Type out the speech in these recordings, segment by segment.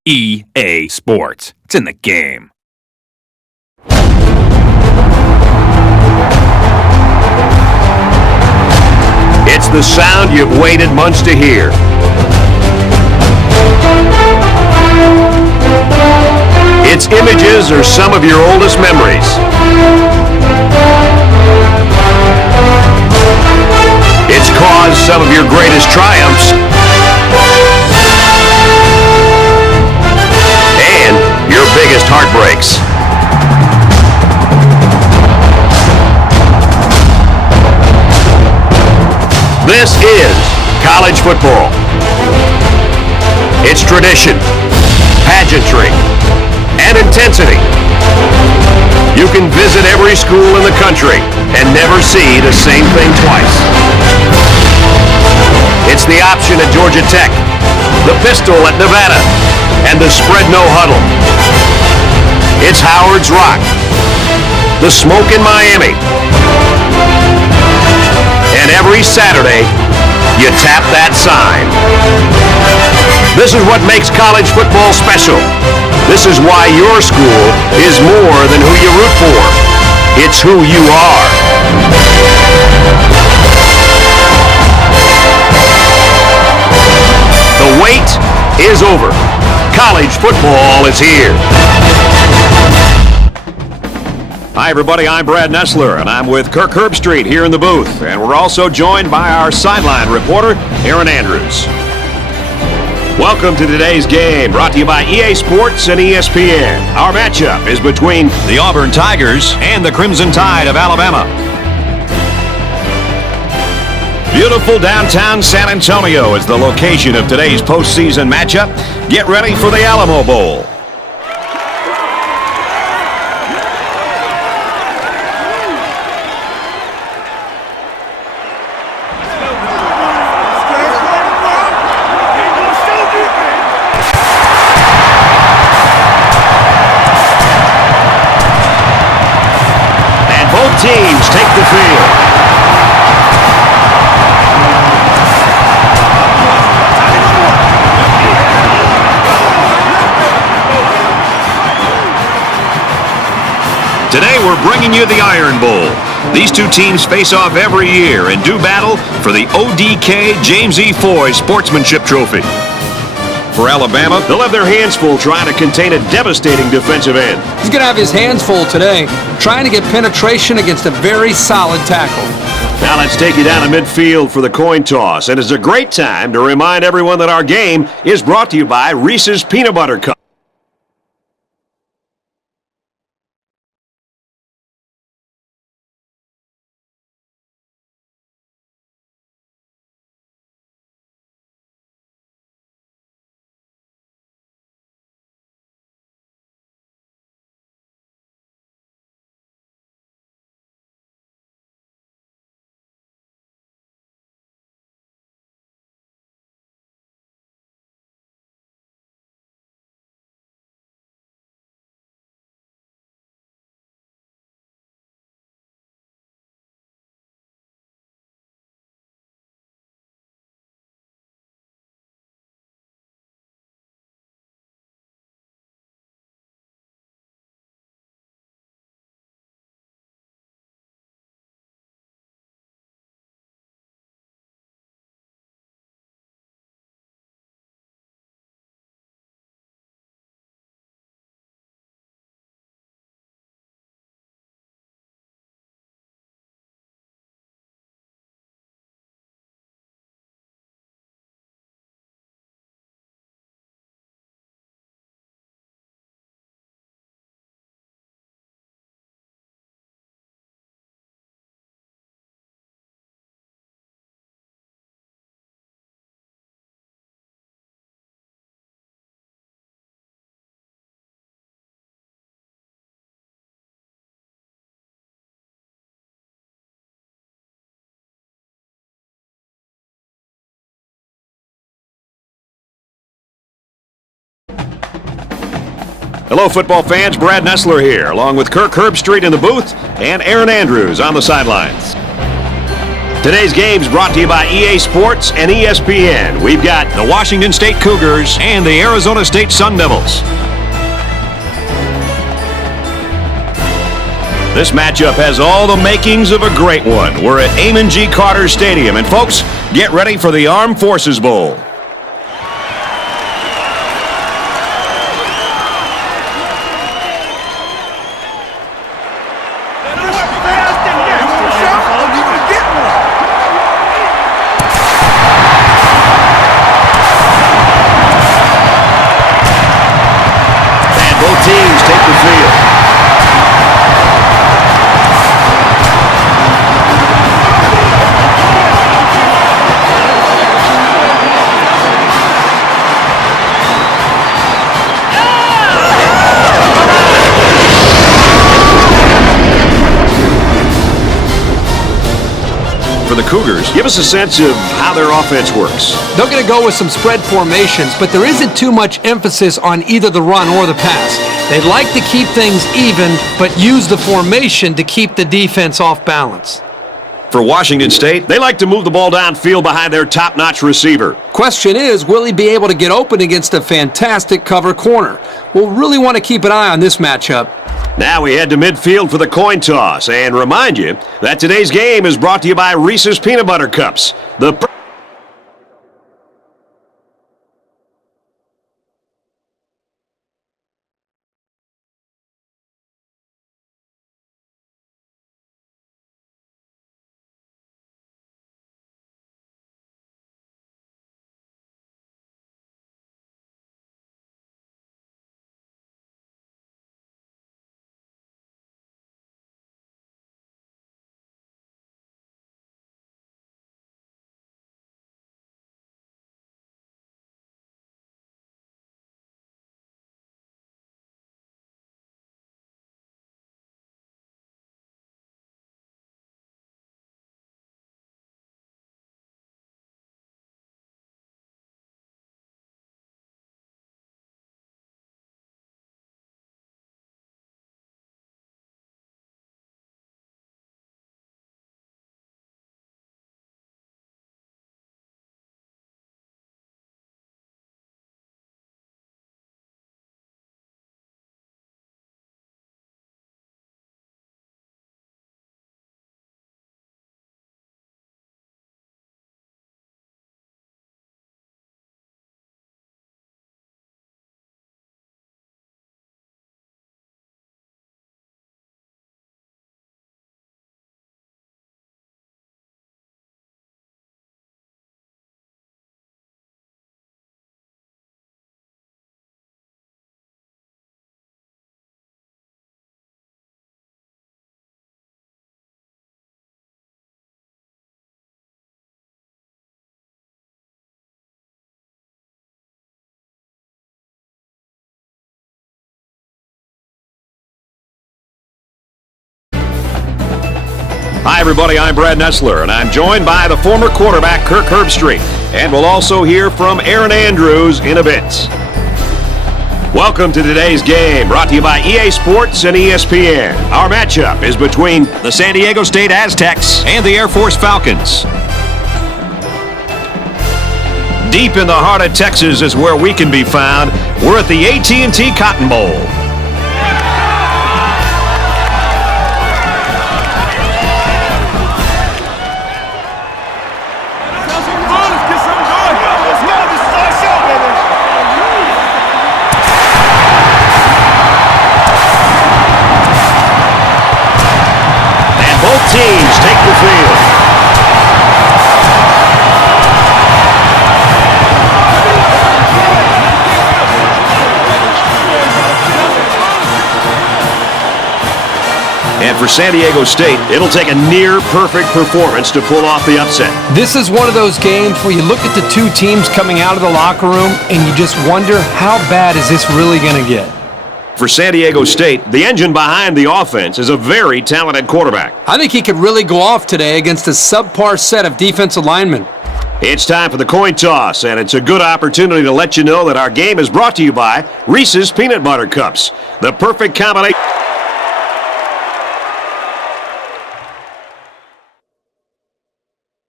EA Sports. It's in the game. It's the sound you've waited months to hear. Its images are some of your oldest memories. It's caused some of your greatest triumphs. And your biggest heartbreaks. This is college football. It's tradition, pageantry, and intensity. You can visit every school in the country and never see the same thing twice. It's the option at Georgia Tech, the pistol at Nevada, and the spread no huddle. It's Howard's Rock, the smoke in Miami. And every Saturday, you tap that sign. This is what makes college football special. This is why your school is more than who you root for. It's who you are. The wait is over. College football is here. Hi, everybody. I'm Brad Nessler, and I'm with Kirk Herbstreit here in the booth. And we're also joined by our sideline reporter, Aaron Andrews. Welcome to today's game, brought to you by EA Sports and ESPN. Our matchup is between the Auburn Tigers and the Crimson Tide of Alabama. Beautiful downtown San Antonio is the location of today's postseason matchup. Get ready for the Alamo Bowl. Teams take the field. Today we're bringing you the Iron Bowl. These two teams face off every year and do battle for the ODK James E. Foy Sportsmanship Trophy. For Alabama, they'll have their hands full trying to contain a devastating defensive end. He's going to have his hands full today, trying to get penetration against a very solid tackle. Now let's take you down to midfield for the coin toss. And it's a great time to remind everyone that our game is brought to you by Reese's Peanut Butter Cup. Hello, football fans. Brad Nessler here, along with Kirk Herbstreit in the booth and Aaron Andrews on the sidelines. Today's game's brought to you by EA Sports and ESPN. We've got The Washington State Cougars and the Arizona State Sun Devils. This matchup has all the makings of a great one. We're at Amon G. Carter Stadium. And folks, get ready for the Armed Forces Bowl. And both teams take the field. For the Cougars, give us a sense of how their offense works. They're going to go with some spread formations, but there isn't too much emphasis on either the run or the pass. They like to keep things even, but use the formation to keep the defense off balance. For Washington State, they like to move the ball downfield behind their top-notch receiver. Question is, will he be able to get open against a fantastic cover corner? We'll really want to keep an eye on this matchup. Now we head to midfield for the coin toss and remind you that today's game is brought to you by Reese's Peanut Butter Cups. Hi, everybody. I'm Brad Nessler, and I'm joined by the former quarterback, Kirk Herbstreit. And we'll also hear from Aaron Andrews in a bit. Welcome to today's game, brought to you by EA Sports and ESPN. Our matchup is between The San Diego State Aztecs and the Air Force Falcons. deep in the heart of Texas is where we can be found. We're at the AT&T Cotton Bowl. Teams take the field. And for San Diego State, it'll take a near-perfect performance to pull off the upset. This is one of those games where you look at the two teams coming out of the locker room and you just wonder, how bad is this really going to get? For San Diego State, the engine behind the offense is a very talented quarterback. I think he could really go off today against a subpar set of defensive linemen. It's time for the coin toss, and it's a good opportunity to let you know that our game is brought to you by Reese's Peanut Butter Cups, the perfect combination.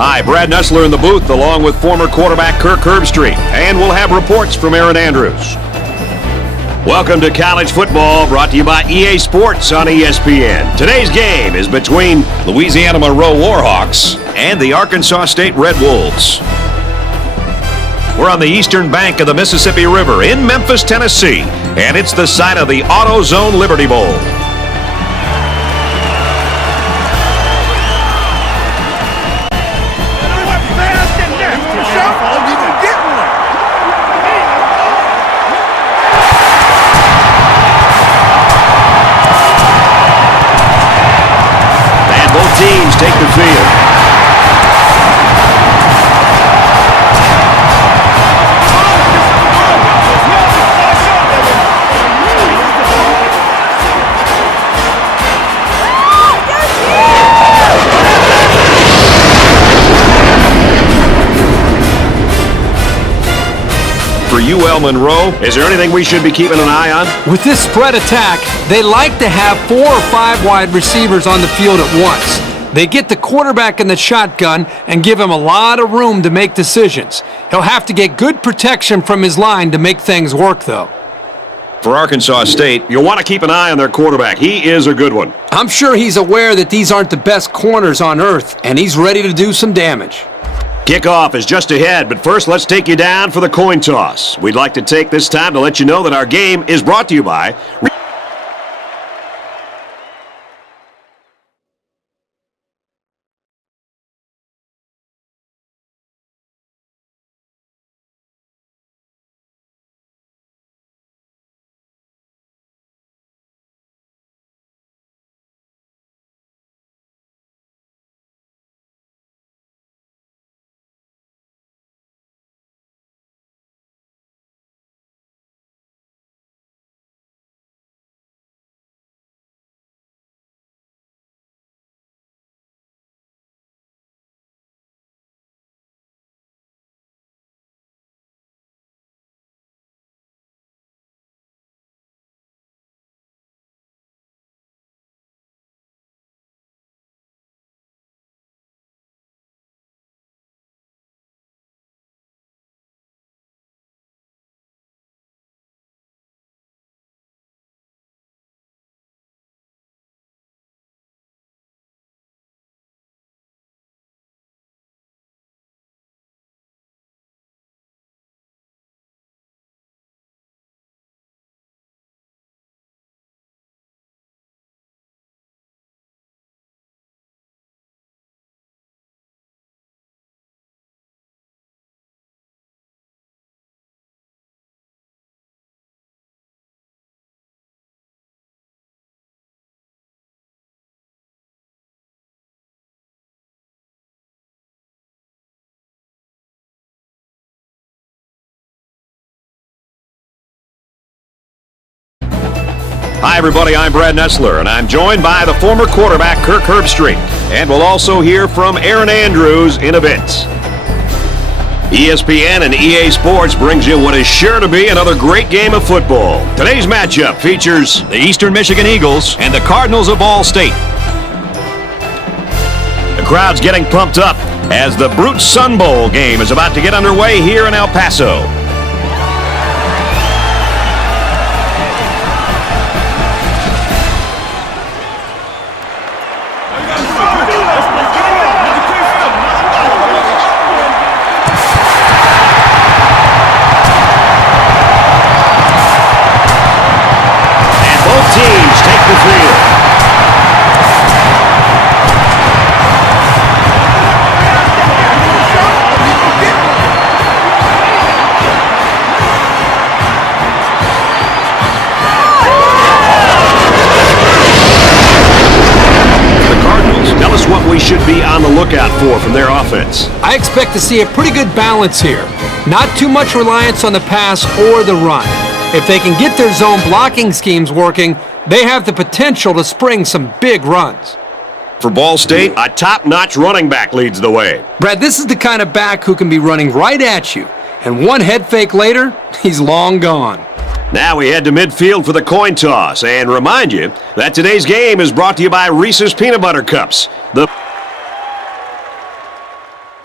Hi, Brad Nessler in the booth, along with former quarterback Kirk Herbstreit, and we'll have reports from Aaron Andrews. Welcome to college football, brought to you by EA Sports on ESPN. Today's game is between Louisiana Monroe Warhawks and the Arkansas State Red Wolves. We're on the eastern bank of the Mississippi River in Memphis, Tennessee, and it's the site of the AutoZone Liberty Bowl. Teams take the field. For UL Monroe, is there anything we should be keeping an eye on? With this spread attack, they like to have 4 or 5 wide receivers on the field at once. They get the quarterback in the shotgun and give him a lot of room to make decisions. He'll have to get good protection from his line to make things work, though. For Arkansas State, you'll want to keep an eye on their quarterback. He is a good one. I'm sure he's aware that these aren't the best corners on earth, and he's ready to do some damage. Kickoff is just ahead, but first let's take you down for the coin toss. We'd like to take this time to let you know that our game is brought to you by... Hi, everybody. I'm Brad Nessler, and I'm joined by the former quarterback, Kirk Herbstreit. And we'll also hear from Aaron Andrews in a bit. ESPN and EA Sports brings you what is sure to be another great game of football. Today's matchup features The Eastern Michigan Eagles and the Cardinals of Allstate. the crowd's getting pumped up as the Brut Sun Bowl game is about to get underway here in El Paso. Teams take the field. The Cardinals, tell us what we should be on the lookout for from their offense. I expect to see a pretty good balance here. Not too much reliance on the pass or the run. If they can get their zone blocking schemes working, they have the potential to spring some big runs. For Ball State, a top-notch running back leads the way. Brad, this is the kind of back who can be running right at you, and one head fake later, he's long gone. Now we head to midfield for the coin toss, and remind you that today's game is brought to you by Reese's Peanut Butter Cups.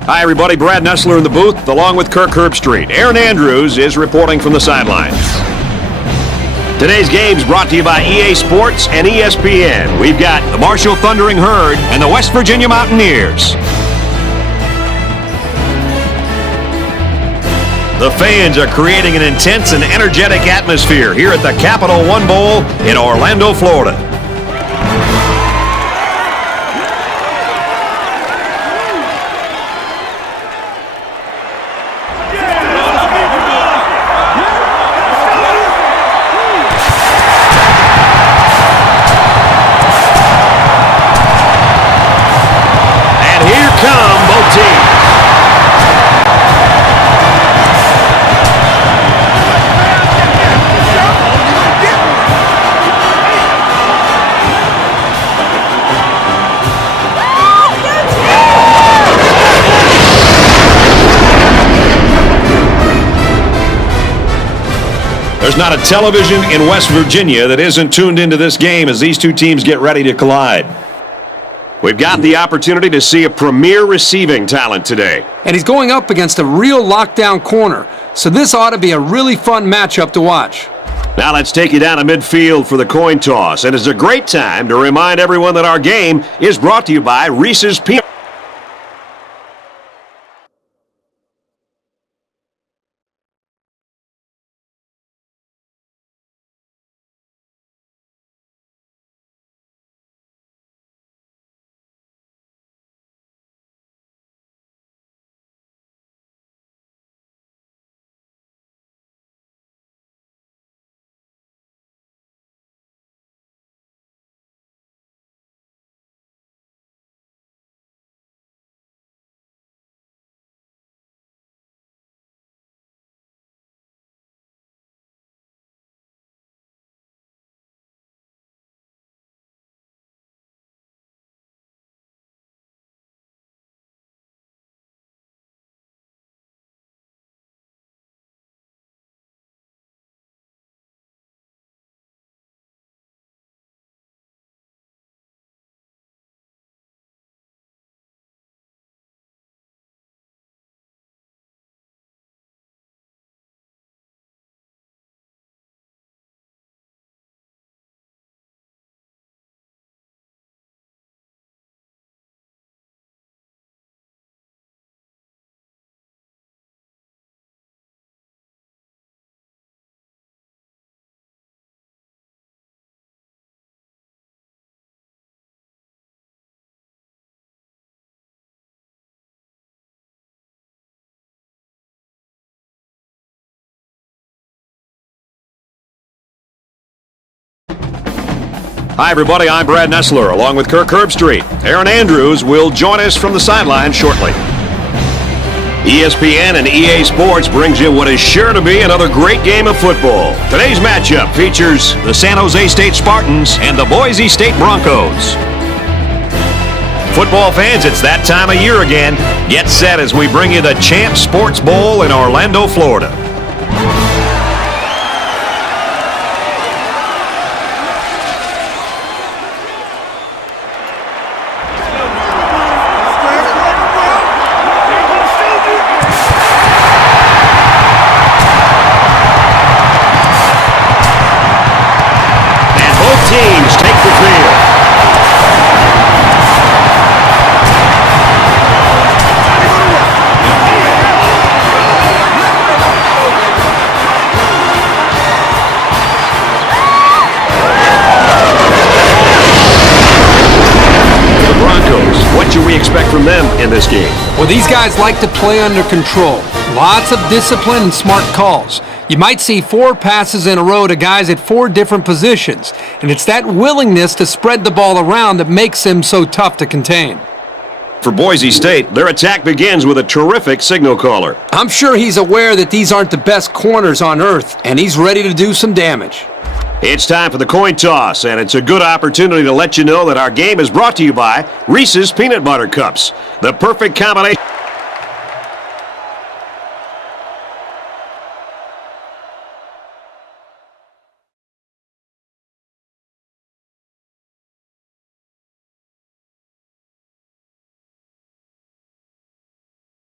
Hi, everybody. Brad Nessler in the booth, along with Kirk Herbstreit. Aaron Andrews is reporting from the sidelines. Today's game's brought to you by EA Sports and ESPN. We've got The Marshall Thundering Herd and the West Virginia Mountaineers. the fans are creating an intense and energetic atmosphere here at the Capital One Bowl in Orlando, Florida. And here come both teams. There's not a television in West Virginia that isn't tuned into this game as these two teams get ready to collide. We've got the opportunity to see a premier receiving talent today. And he's going up against a real lockdown corner, so this ought to be a really fun matchup to watch. Now let's take you down to midfield for the coin toss, and it's a great time to remind everyone that our game is brought to you by Reese's Peanut. Hi, everybody. I'm Brad Nessler, along with Kirk Herbstreit. Aaron Andrews will join us from the sideline shortly. ESPN and EA Sports brings you what is sure to be another great game of football. Today's matchup features The San Jose State Spartans and the Boise State Broncos. football fans. It's that time of year again. Get set as we bring you the Champs Sports Bowl in Orlando, Florida. Teams take the field. The Broncos, what should we expect from them in this game? Well, these guys like to play under control. Lots of discipline and smart calls. You might see 4 passes in a row to guys at 4 different positions, and it's that willingness to spread the ball around that makes them so tough to contain. For Boise State, their attack begins with a terrific signal caller. I'm sure he's aware that these aren't the best corners on earth, and he's ready to do some damage. It's time for the coin toss, and it's a good opportunity to let you know that our game is brought to you by Reese's Peanut Butter Cups, the perfect combination.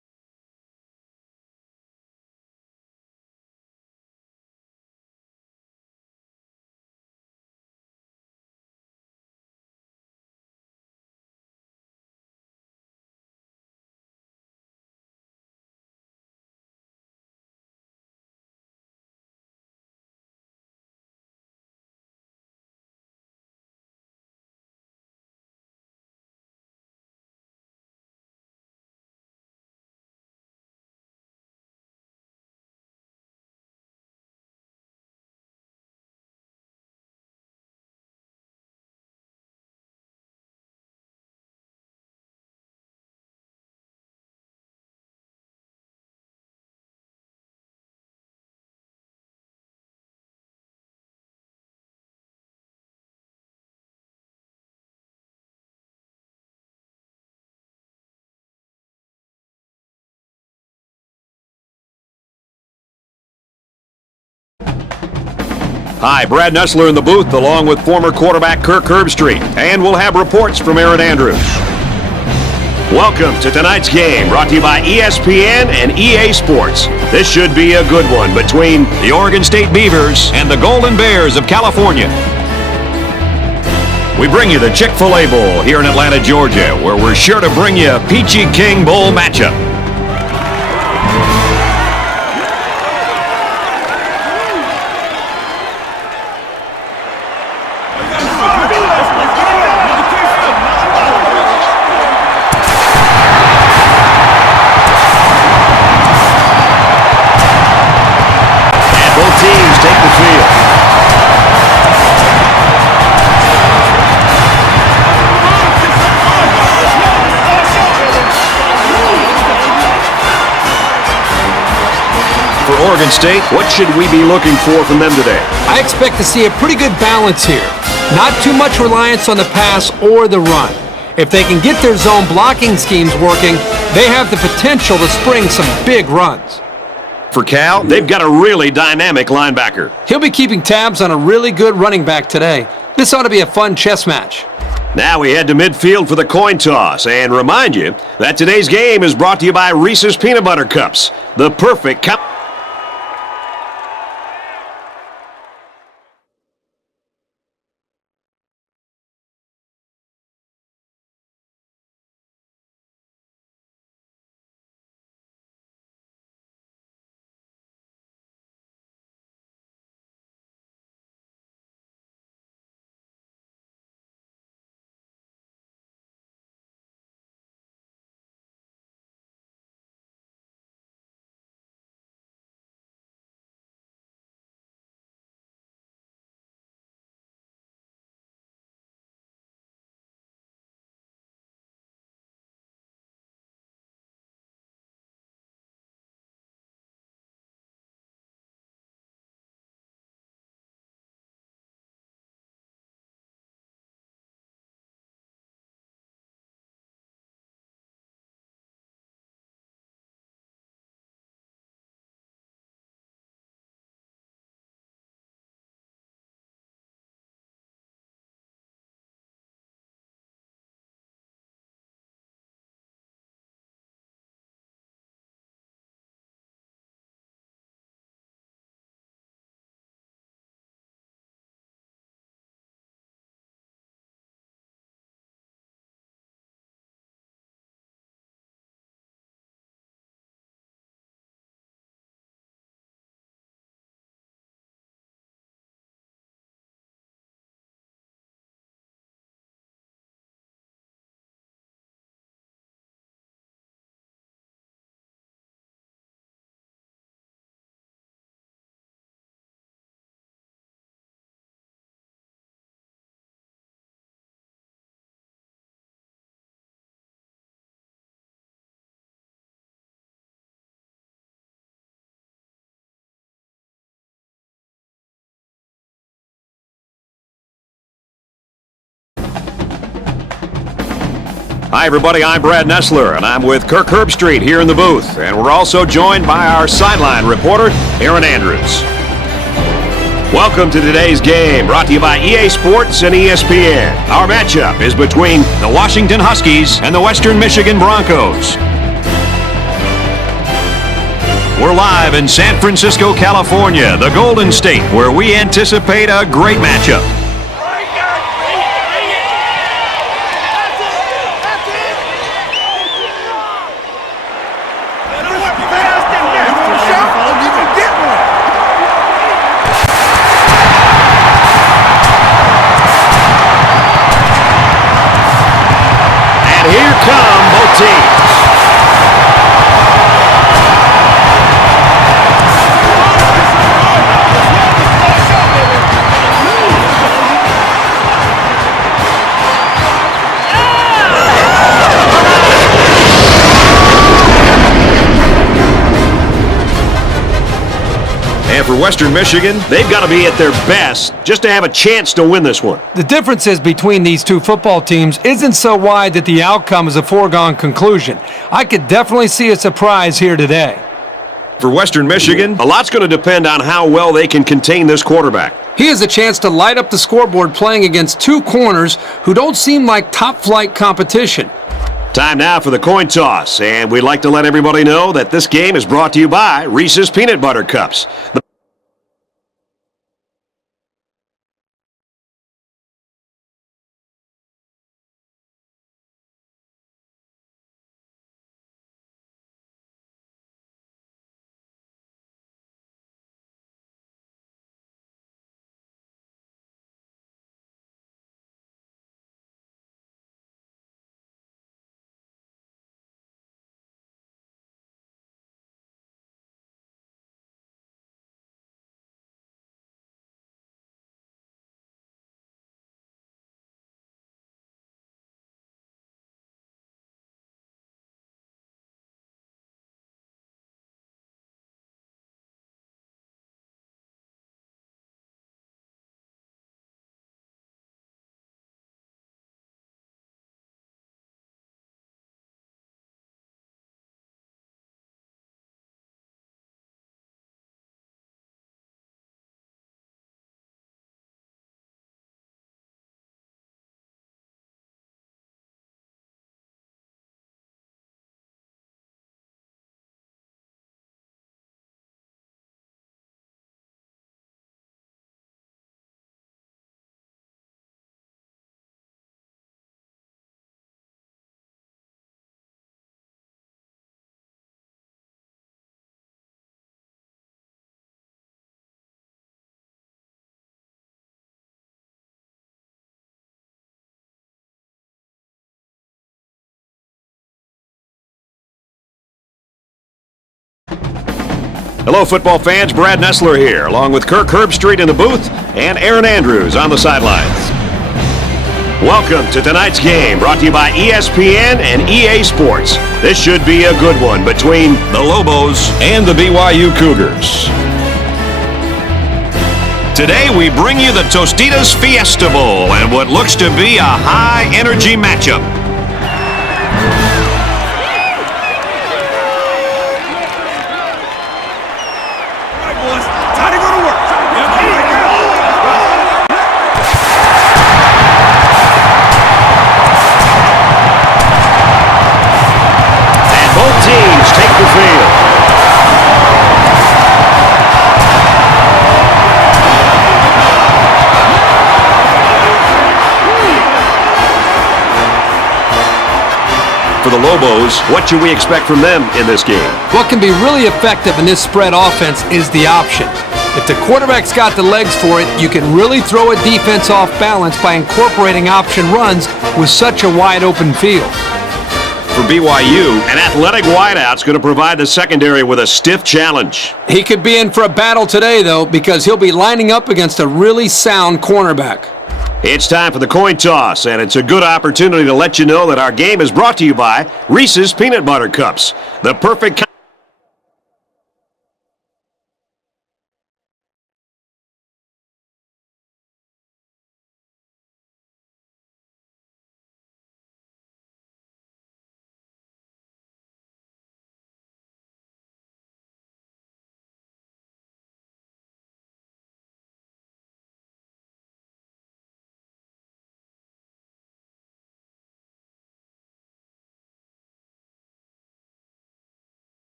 Hi, Brad Nessler in the booth along with former quarterback Kirk Herbstreit, and we'll have reports from Aaron Andrews. Welcome to tonight's game, brought to you by ESPN and EA Sports. This should be a good one between The Oregon State Beavers and the Golden Bears of California. We bring you the Chick-fil-A Bowl here in Atlanta, Georgia, where we're sure to bring you a Peachy King Bowl matchup. And both teams take the field. For Oregon State, what should we be looking for from them today? I expect to see a pretty good balance here. Not too much reliance on the pass or the run. If they can get their zone blocking schemes working, they have the potential to spring some big runs. For Cal, they've got a really dynamic linebacker. He'll be keeping tabs on a really good running back today. This ought to be a fun chess match. Now we head to midfield for the coin toss, and remind you that today's game is brought to you by Reese's Peanut Butter Cups, the perfect cup. Hi, everybody. I'm Brad Nessler, and I'm with Kirk Herbstreit here in the booth. And we're also joined by our sideline reporter, Aaron Andrews. Welcome to today's game, brought to you by EA Sports and ESPN. Our matchup is between The Washington Huskies and the Western Michigan Broncos. We're live in San Francisco, California, the Golden State, where we anticipate a great matchup. come both teams. And for Western Michigan, they've got to be at their best just to have a chance to win this one. The differences between these two football teams isn't so wide that the outcome is a foregone conclusion. I could definitely see a surprise here today. For Western Michigan, a lot's going to depend on how well they can contain this quarterback. He has a chance to light up the scoreboard playing against two corners who don't seem like top-flight competition. Time now for the coin toss, and we'd like to let everybody know that this game is brought to you by Reese's Peanut Butter Cups. Hello, football fans. Brad Nessler here, along with Kirk Herbstreit in the booth and Aaron Andrews on the sidelines. Welcome to tonight's game, brought to you by ESPN and EA Sports. This should be a good one between The Lobos and the BYU Cougars. Today we bring you the Tostitos Fiesta Bowl and what looks to be a high-energy matchup. For the Lobos, what should we expect from them in this game? What can be really effective in this spread offense is the option. If the quarterback's got the legs for it, you can really throw a defense off balance by incorporating option runs with such a wide open field. For BYU, an athletic wideout's going to provide the secondary with a stiff challenge. He could be in for a battle today, though, because he'll be lining up against a really sound cornerback. It's time for the coin toss, and it's a good opportunity to let you know that our game is brought to you by Reese's Peanut Butter Cups, the perfect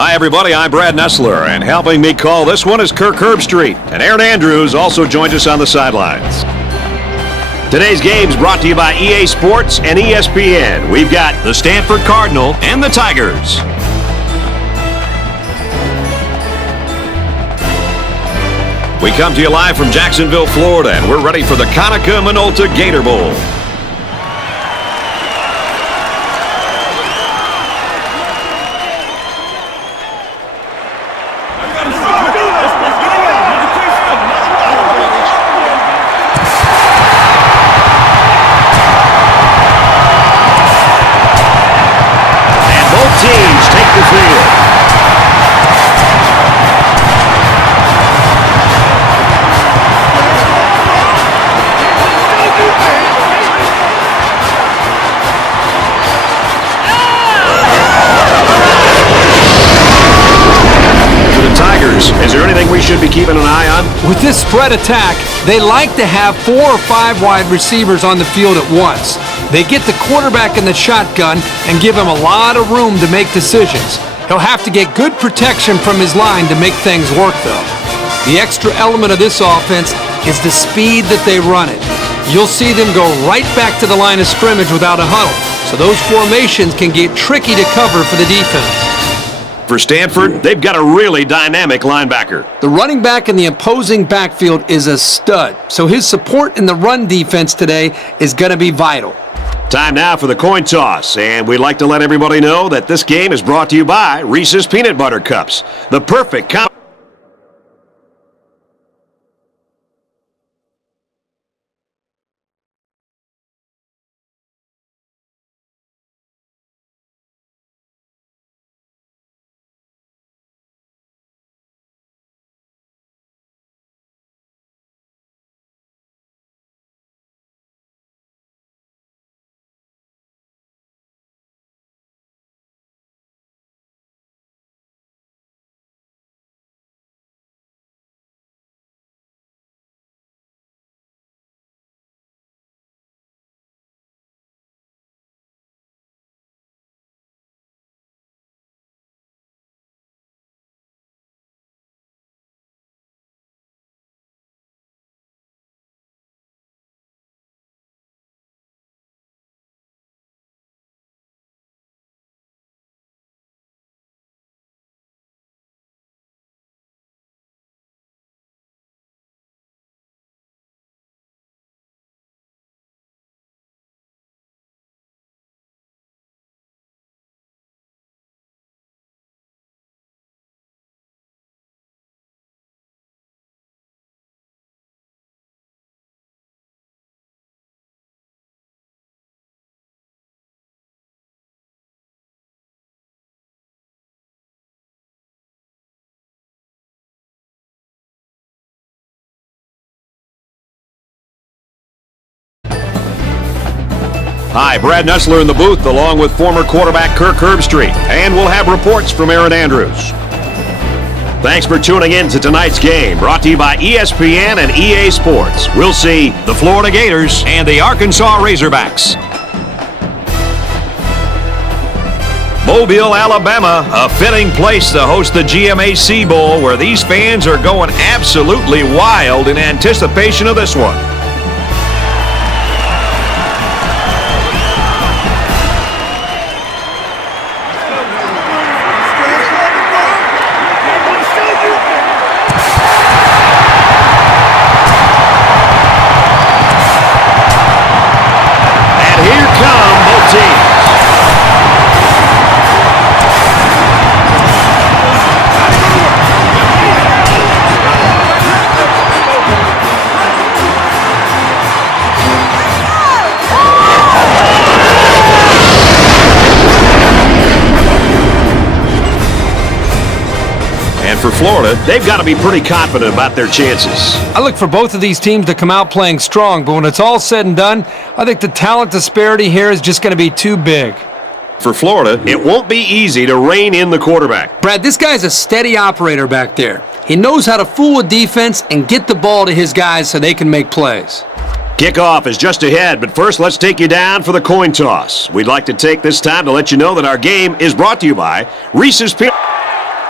Hi, everybody. I'm Brad Nessler, and helping me call this one is Kirk Herbstreit. And Aaron Andrews also joins us on the sidelines. Today's game is brought to you by EA Sports and ESPN. We've got The Stanford Cardinal and the Tigers. We come to you live from Jacksonville, Florida, and we're ready for the Konica Minolta Gator Bowl. And both teams take the field. Is there anything we should be keeping an eye on? With this spread attack, they like to have 4 or 5 wide receivers on the field at once. They get the quarterback in the shotgun and give him a lot of room to make decisions. He'll have to get good protection from his line to make things work, though. The extra element of this offense is the speed that they run it. You'll see them go right back to the line of scrimmage without a huddle, so those formations can get tricky to cover for the defense. For Stanford, they've got a really dynamic linebacker. The running back in the opposing backfield is a stud, so his support in the run defense today is going to be vital. Time now for the coin toss, and we'd like to let everybody know that this game is brought to you by Reese's Peanut Butter Cups, the perfect combination. Hi, Brad Nessler in the booth, along with former quarterback Kirk Herbstreit, and we'll have reports from Aaron Andrews. Thanks for tuning in to tonight's game, brought to you by ESPN and EA Sports. We'll see The Florida Gators and the Arkansas Razorbacks. Mobile, Alabama, a fitting place to host the GMAC Bowl, where these fans are going absolutely wild in anticipation of this one. For Florida, they've got to be pretty confident about their chances. I look for both of these teams to come out playing strong, but when it's all said and done, I think the talent disparity here is just going to be too big. For Florida, it won't be easy to rein in the quarterback. Brad, this guy's a steady operator back there. He knows how to fool a defense and get the ball to his guys so they can make plays. Kickoff is just ahead, but first let's take you down for the coin toss. We'd like to take this time to let you know that our game is brought to you by Reese's Peanut.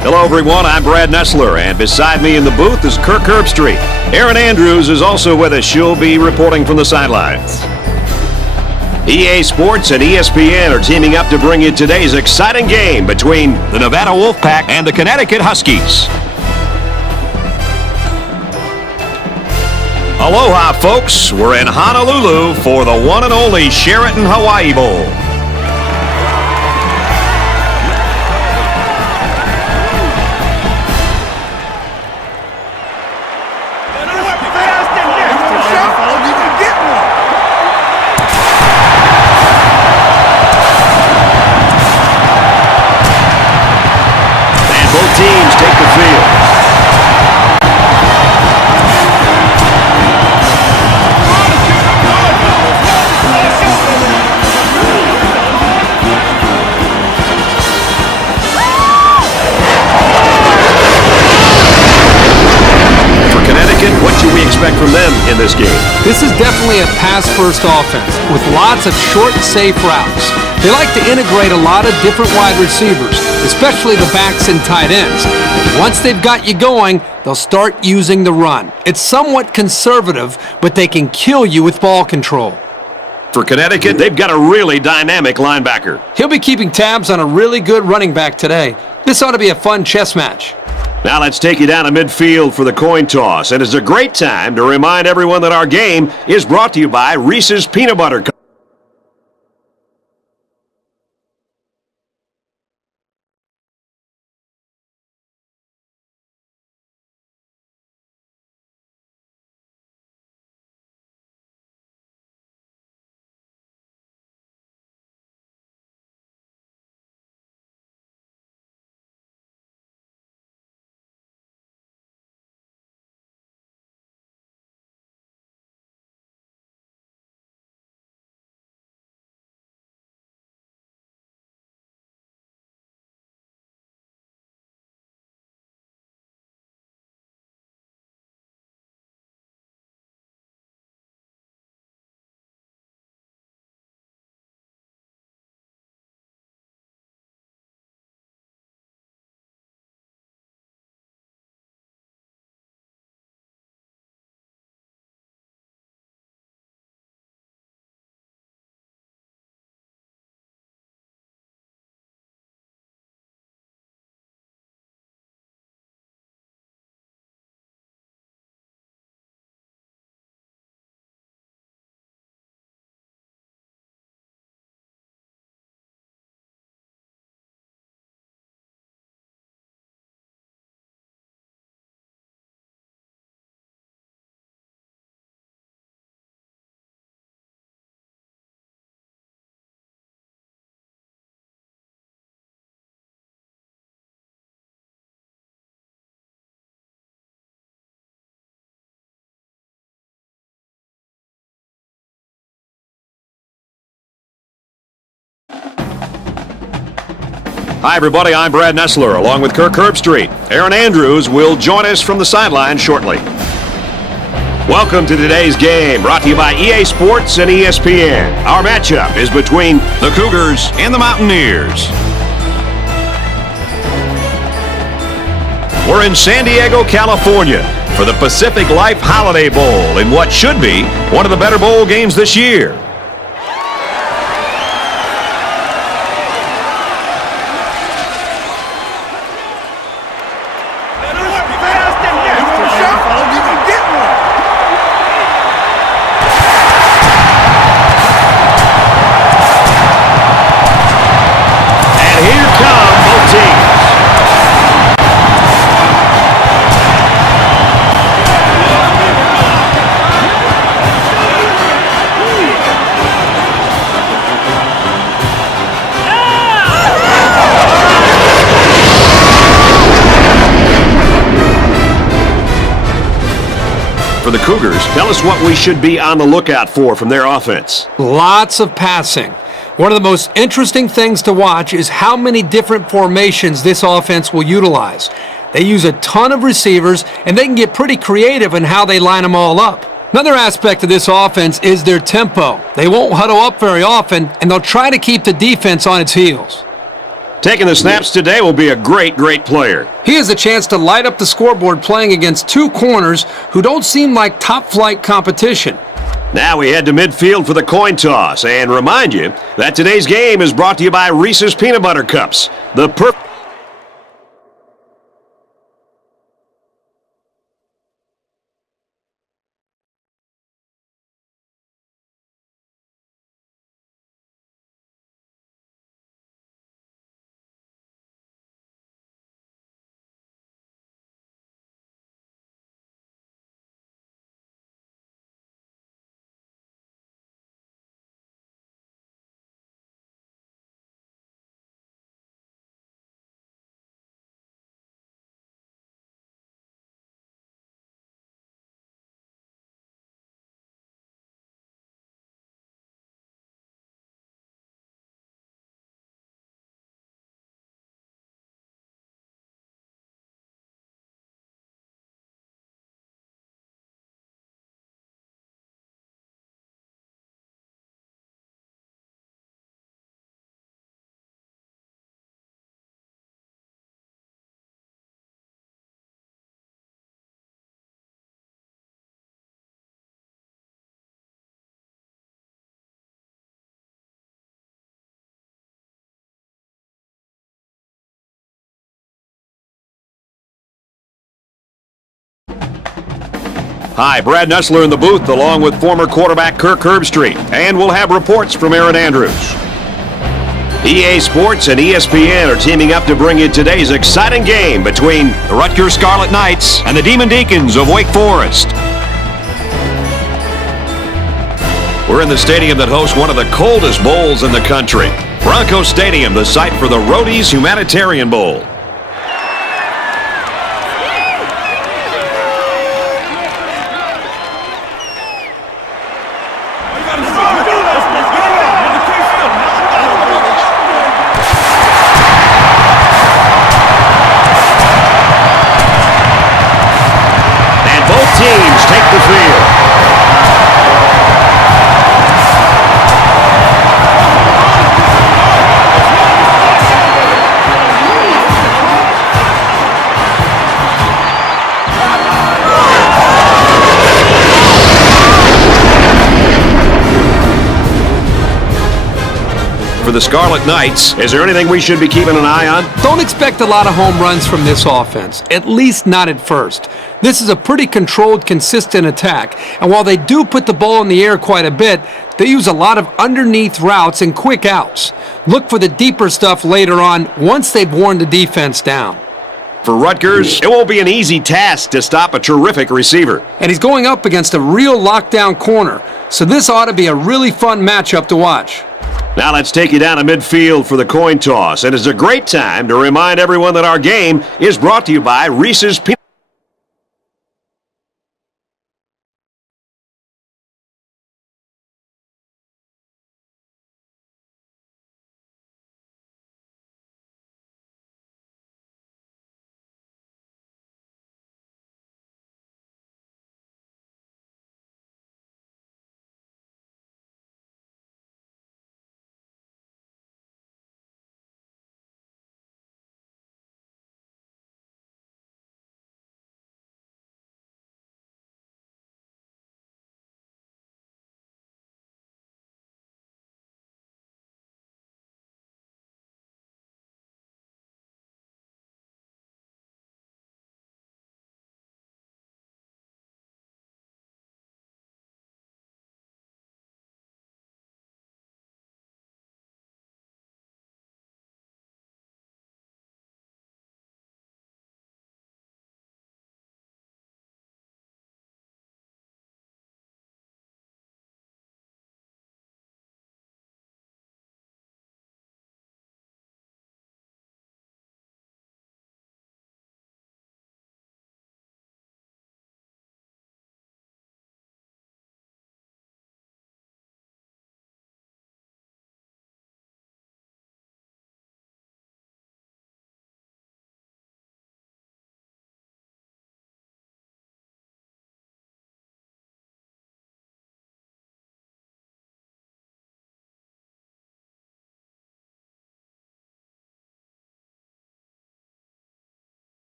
Hello, everyone. I'm Brad Nessler, and beside me in the booth is Kirk Herbstreit. Erin Andrews is also with us. She'll be reporting from the sidelines. EA Sports and ESPN are teaming up to bring you today's exciting game between The Nevada Wolfpack and the Connecticut Huskies. Aloha, folks. We're in Honolulu for the one and only Sheraton Hawaii Bowl. teams take the field. For Connecticut, what should we expect from them in this game? This is definitely a pass-first offense with lots of short, safe routes. They like to integrate a lot of different wide receivers, especially the backs and tight ends. Once they've got you going, they'll start using the run. It's somewhat conservative, but they can kill you with ball control. For Connecticut, they've got a really dynamic linebacker. He'll be keeping tabs on a really good running back today. This ought to be a fun chess match. Now let's take you down to midfield for the coin toss. And it's a great time to remind everyone that our game is brought to you by Reese's Peanut Butter Cups. Hi, everybody. I'm Brad Nessler, along with Kirk Herbstreit. Erin Andrews will join us from the sideline shortly. Welcome to today's game, brought to you by EA Sports and ESPN. Our matchup is between The Cougars and the Mountaineers. We're in San Diego, California for the Pacific Life Holiday Bowl in what should be one of the better bowl games this year. For the Cougars, tell us what we should be on the lookout for from their offense. Lots of passing. One of the most interesting things to watch is how many different formations this offense will utilize. They use a ton of receivers, and they can get pretty creative in how they line them all up. Another aspect of this offense is their tempo. They won't huddle up very often, and they'll try to keep the defense on its heels. Taking the snaps today will be a great player. He has a chance to light up the scoreboard playing against two corners who don't seem like top-flight competition. Now we head to midfield for the coin toss, and remind you that today's game is brought to you by Reese's Peanut Butter Cups. The perfect... Hi, Brad Nessler in the booth, along with former quarterback Kirk Herbstreit, and we'll have reports from Aaron Andrews. EA Sports and ESPN are teaming up to bring you today's exciting game between The Rutgers Scarlet Knights and the Demon Deacons of Wake Forest. We're in the stadium that hosts one of the coldest bowls in the country. Bronco Stadium, the site for the Roady's Humanitarian Bowl. teams take the field. For the Scarlet Knights, is there anything we should be keeping an eye on? Don't expect a lot of home runs from this offense, at least not at first. This is a pretty controlled, consistent attack, and while they do put the ball in the air quite a bit, they use a lot of underneath routes and quick outs. Look for the deeper stuff later on once they've worn the defense down. For Rutgers, it won't be an easy task to stop a terrific receiver. And he's going up against a real lockdown corner, so this ought to be a really fun matchup to watch. Now let's take you down to midfield for the coin toss. And it's a great time to remind everyone that our game is brought to you by Reese's Peanut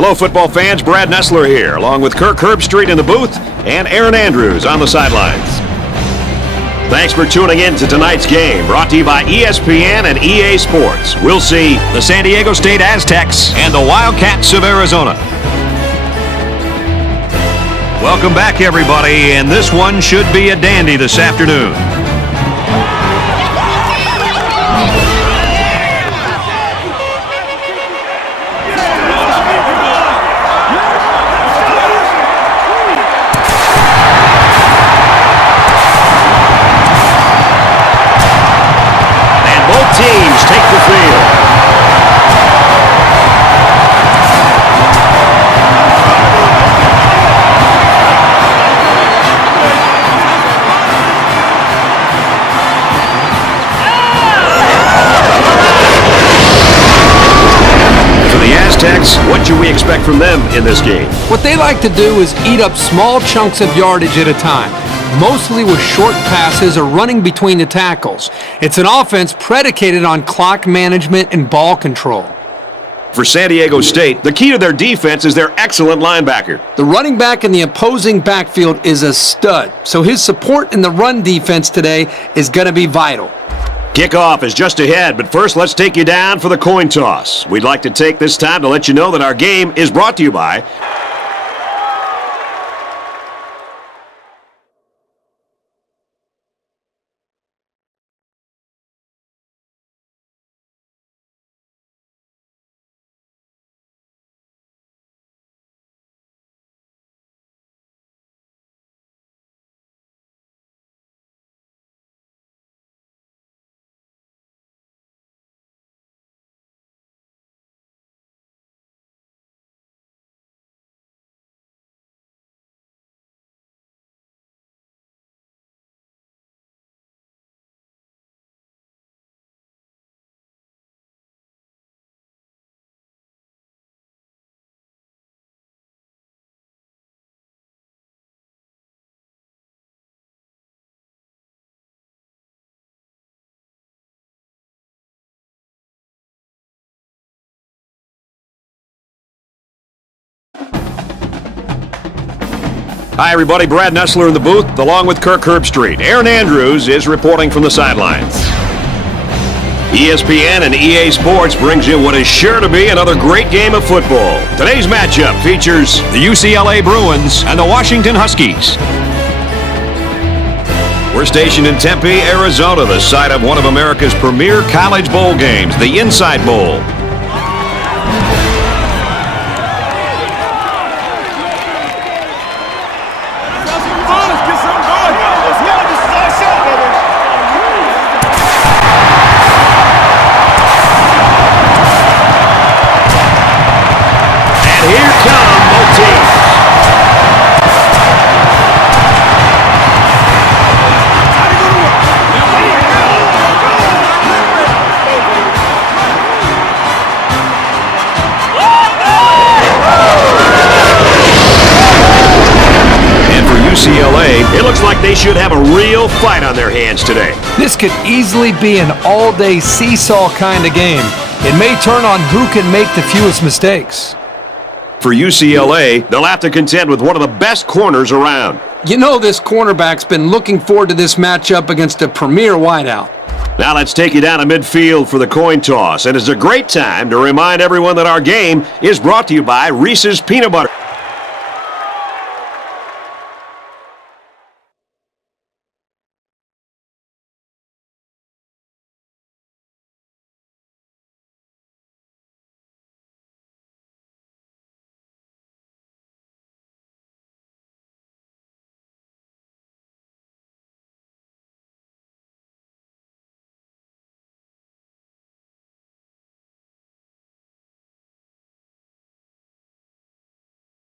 Hello, football fans. Brad Nessler here, along with Kirk Herbstreit in the booth and Aaron Andrews on the sidelines. Thanks for tuning in to tonight's game, brought to you by ESPN and EA Sports. We'll see The San Diego State Aztecs and the Wildcats of Arizona. Welcome back, everybody, and this one should be a dandy this afternoon. teams take the field. For the Aztecs, what should we expect from them in this game? What they like to do is eat up small chunks of yardage at a time, mostly with short passes or running between the tackles. It's an offense predicated on clock management and ball control. For San Diego State, the key to their defense is their excellent linebacker. The running back in the opposing backfield is a stud, so his support in the run defense today is going to be vital. Kickoff is just ahead, but first let's take you down for the coin toss. We'd like to take this time to let you know that our game is brought to you by Hi, everybody. Brad Nessler in the booth, along with Kirk Herbstreit. Aaron Andrews is reporting from the sidelines. ESPN and EA Sports brings you what is sure to be another great game of football. Today's matchup features The UCLA Bruins and the Washington Huskies. We're stationed in Tempe, Arizona, the site of one of America's premier college bowl games, the Inside Bowl. UCLA, it looks like they should have a real fight on their hands today. This could easily be an all-day seesaw kind of game. It may turn on who can make the fewest mistakes. For UCLA, they'll have to contend with one of the best corners around. You know this cornerback's been looking forward to this matchup against a premier wideout. Now let's take you down to midfield for the coin toss. And it's a great time to remind everyone that our game is brought to you by Reese's Peanut Butter.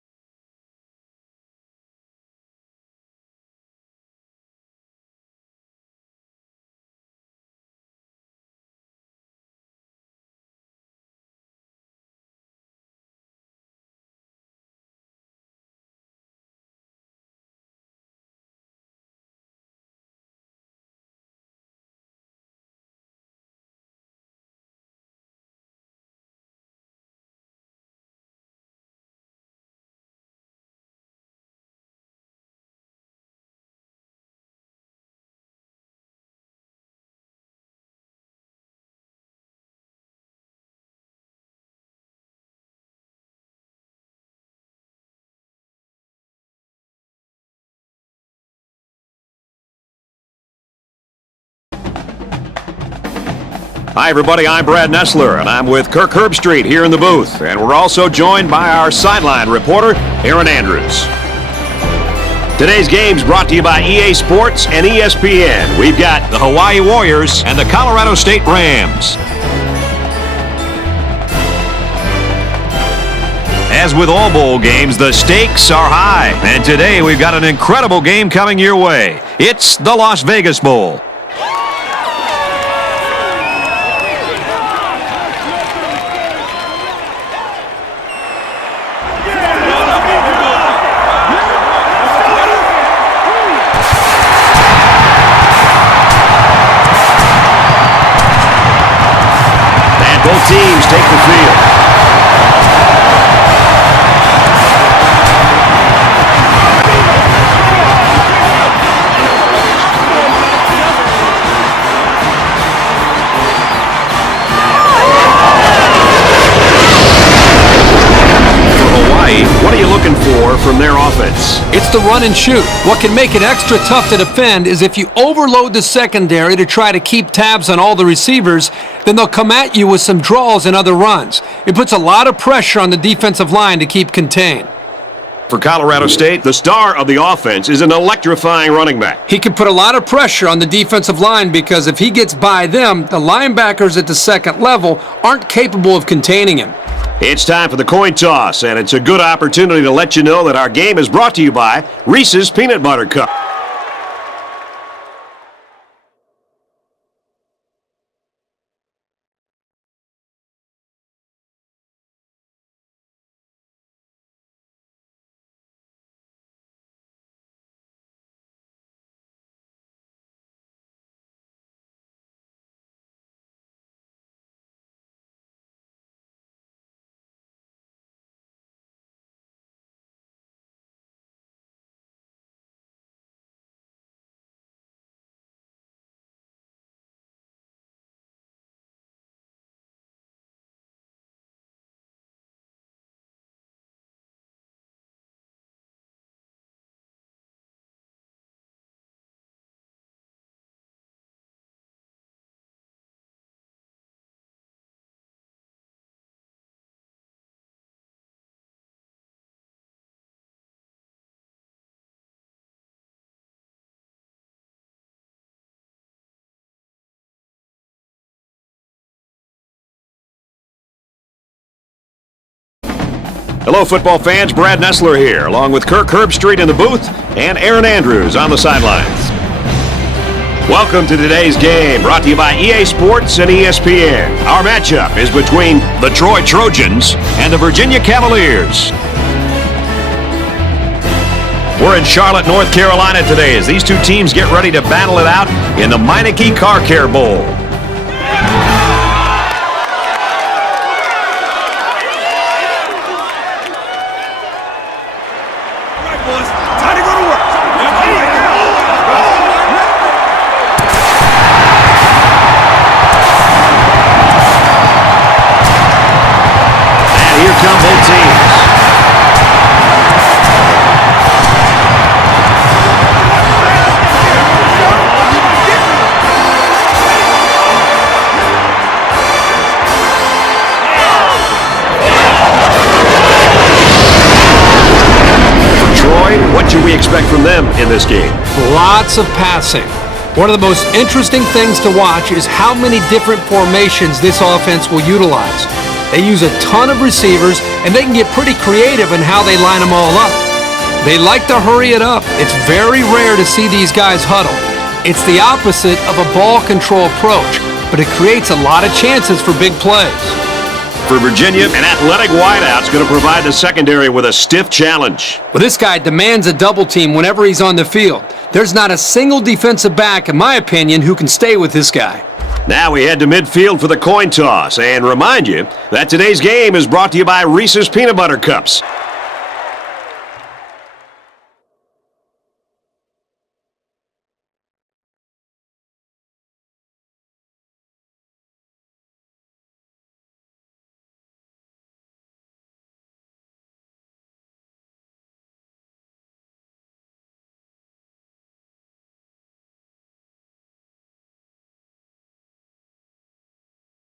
Hi, everybody. I'm Brad Nessler, and I'm with Kirk Herbstreit here in the booth. And we're also joined by our sideline reporter, Aaron Andrews. Today's game's brought to you by EA Sports and ESPN. We've got The Hawaii Warriors and the Colorado State Rams. As with all bowl games, the stakes are high. And today we've got an incredible game coming your way. It's the Las Vegas Bowl. And both teams take the field. What are you looking for from their offense? It's the run and shoot. What can make it extra tough to defend is if you overload the secondary to try to keep tabs on all the receivers, then they'll come at you with some draws and other runs. It puts a lot of pressure on the defensive line to keep contained. For Colorado State, the star of the offense is an electrifying running back. He can put a lot of pressure on the defensive line because if he gets by them, the linebackers at the second level aren't capable of containing him. It's time for the coin toss, and it's a good opportunity to let you know that our game is brought to you by Reese's Peanut Butter Cup. Hello, football fans. Brad Nessler here, along with Kirk Herbstreit in the booth and Aaron Andrews on the sidelines. Welcome to today's game, brought to you by EA Sports and ESPN. Our matchup is between The Troy Trojans and the Virginia Cavaliers. We're in Charlotte, North Carolina today as these two teams get ready to battle it out in the Meineke Car Care Bowl. what should we expect from them in this game? Lots of passing. One of the most interesting things to watch is how many different formations this offense will utilize. They use a ton of receivers, and they can get pretty creative in how they line them all up. They like to hurry it up. It's very rare to see these guys huddle. It's the opposite of a ball control approach, but it creates a lot of chances for big plays. For Virginia, an athletic wideout's going to provide the secondary with a stiff challenge. Well, this guy demands a double team whenever he's on the field. There's not a single defensive back, in my opinion, who can stay with this guy. Now we head to midfield for the coin toss, and remind you that today's game is brought to you by Reese's Peanut Butter Cups.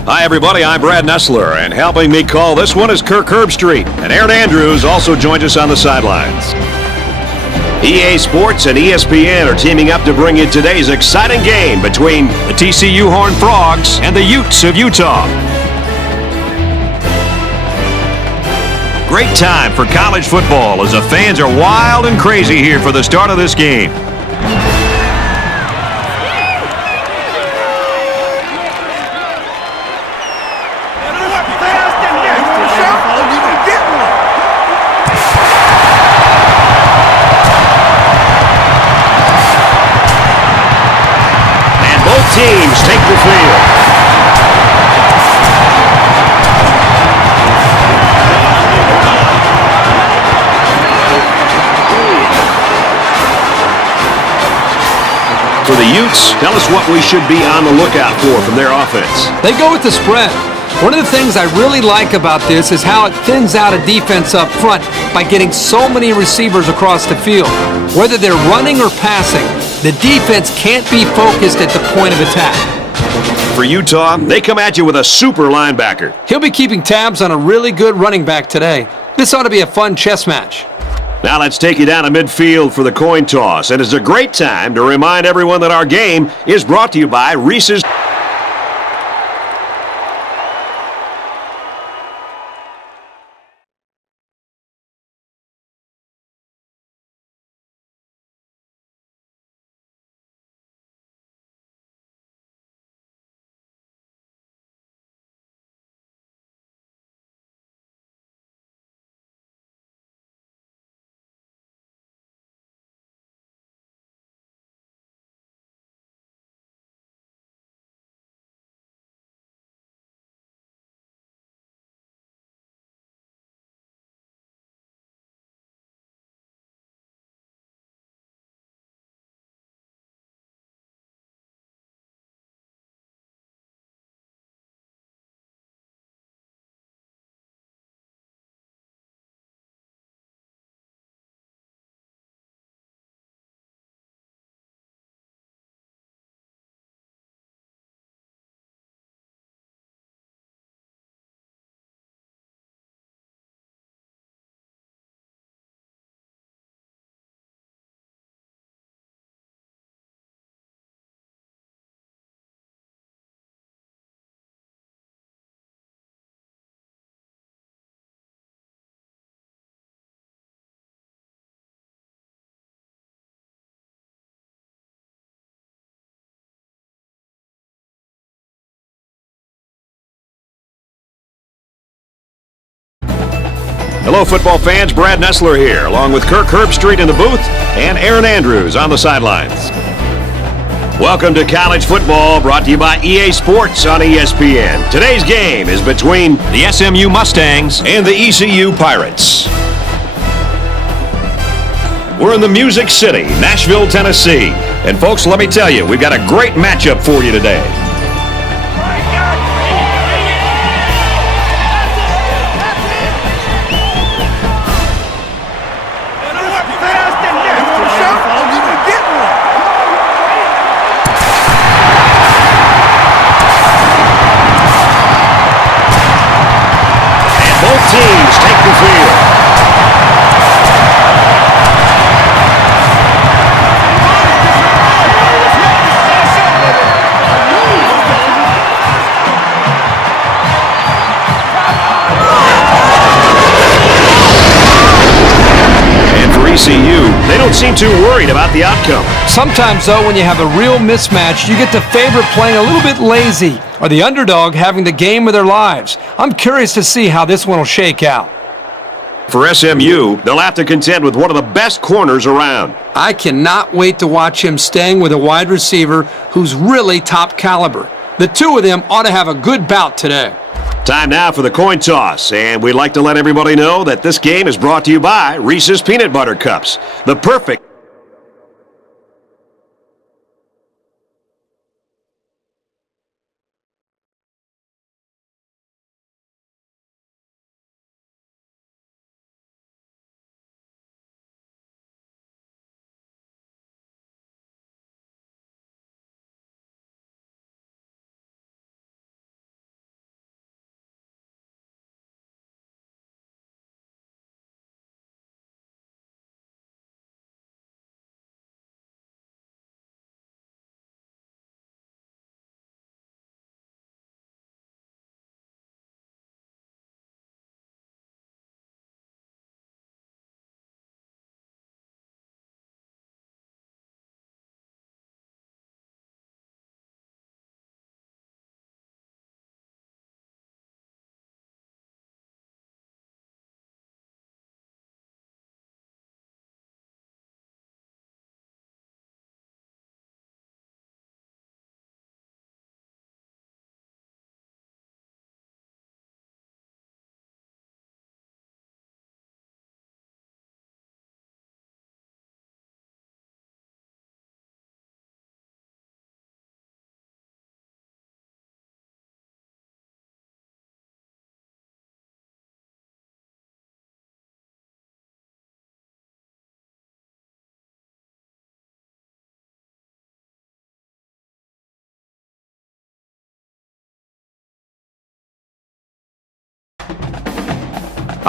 Hi, everybody. I'm Brad Nessler, and helping me call this one is Kirk Herbstreit. And Aaron Andrews also joins us on the sidelines. EA Sports and ESPN are teaming up to bring you today's exciting game between The TCU Horned Frogs and the Utes of Utah. Great time for college football as the fans are wild and crazy here for the start of this game. and both teams take the field. For the Utes, tell us what we should be on the lookout for from their offense. They go with the spread. One of the things I really like about this is how it thins out a defense up front by getting so many receivers across the field. Whether they're running or passing, the defense can't be focused at the point of attack. For Utah, they come at you with a super linebacker. He'll be keeping tabs on a really good running back today. This ought to be a fun chess match. Now let's take you down to midfield for the coin toss. And it's a great time to remind everyone that our game is brought to you by Reese's. Hello, football fans. Brad Nessler here, along with Kirk Herbstreit in the booth and Aaron Andrews on the sidelines. Welcome to college football, brought to you by EA Sports on ESPN. Today's game is between The SMU Mustangs and the ECU Pirates. We're in the Music City, Nashville, Tennessee. And folks, let me tell you, we've got a great matchup for you today. Teams take the field. And for ECU, they don't seem too worried about the outcome. Sometimes, though, when you have a real mismatch, you get the favorite playing a little bit lazy or the underdog having the game of their lives. I'm curious to see how this one will shake out. For SMU, they'll have to contend with one of the best corners around. I cannot wait to watch him staying with a wide receiver who's really top caliber. The two of them ought to have a good bout today. Time now for the coin toss, and we'd like to let everybody know that this game is brought to you by Reese's Peanut Butter Cups, the perfect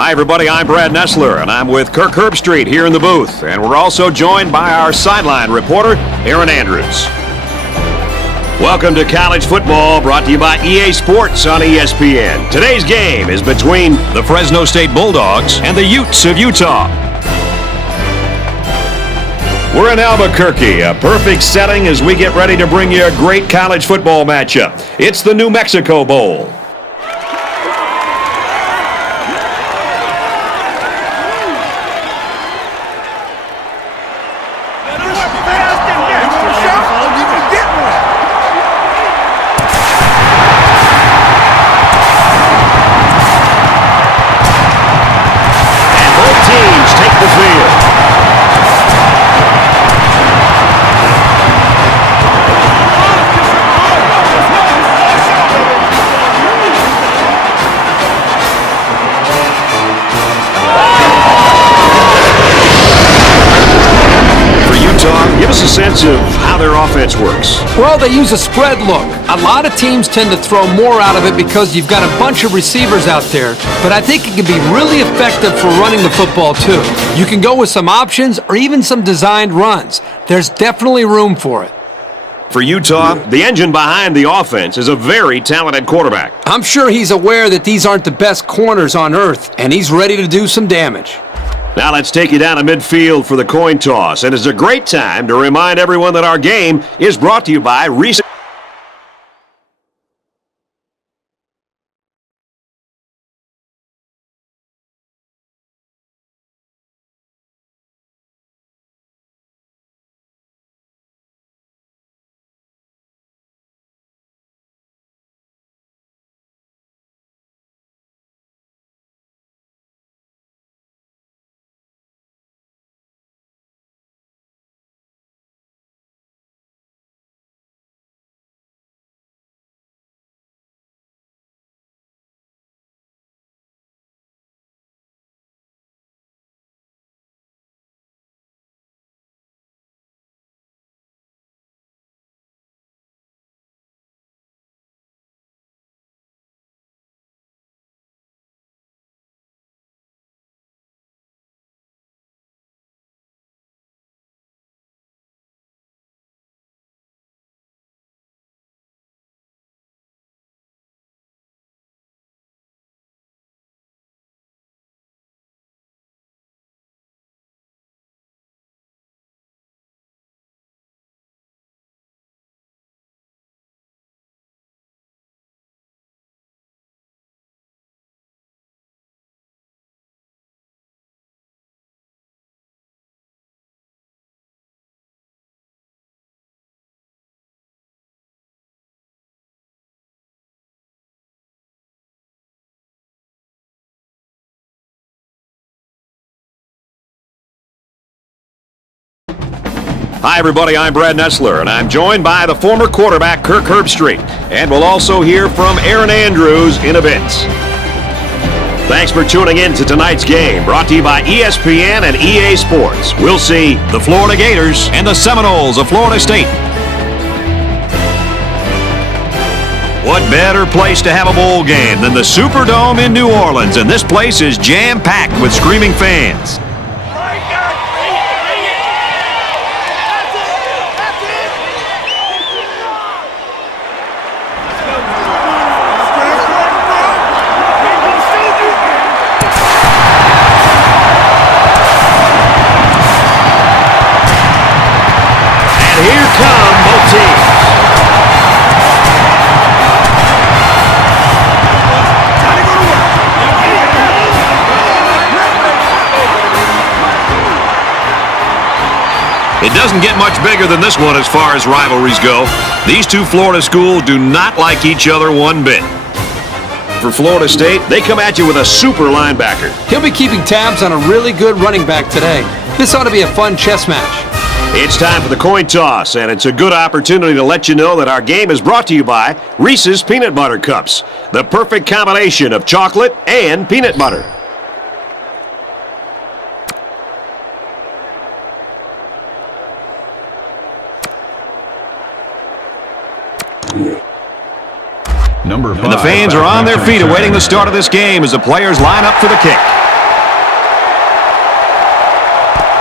Hi, everybody. I'm Brad Nessler, and I'm with Kirk Herbstreit here in the booth. And we're also joined by our sideline reporter, Aaron Andrews. Welcome to college football, brought to you by EA Sports on ESPN. Today's game is between The Fresno State Bulldogs and the Utes of Utah. We're in Albuquerque, a perfect setting as we get ready to bring you a great college football matchup. It's the New Mexico Bowl. A sense of how their offense works. Well, they use a spread look. A lot of teams tend to throw more out of it because you've got a bunch of receivers out there, but I think it can be really effective for running the football too. You can go with some options or even some designed runs. There's definitely room for it. For Utah, the engine behind the offense is a very talented quarterback. I'm sure he's aware that these aren't the best corners on earth, and he's ready to do some damage. Now let's take you down to midfield for the coin toss. And it's a great time to remind everyone that our game is brought to you by Reese's. Hi, everybody. I'm Brad Nessler, and I'm joined by the former quarterback, Kirk Herbstreit. And we'll also hear from Aaron Andrews in a bit. Thanks for tuning in to tonight's game, brought to you by ESPN and EA Sports. We'll see The Florida Gators and the Seminoles of Florida State. What better place to have a bowl game than the Superdome in New Orleans? And this place is jam-packed with screaming fans. It doesn't get much bigger than this one as far as rivalries go. These two Florida schools do not like each other one bit. For Florida State, they come at you with a super linebacker. He'll be keeping tabs on a really good running back today. This ought to be a fun chess match. It's time for the coin toss, and it's a good opportunity to let you know that our game is brought to you by Reese's Peanut Butter Cups, the perfect combination of chocolate and peanut butter. And the fans are on their feet awaiting the start of this game as the players line up for the kick.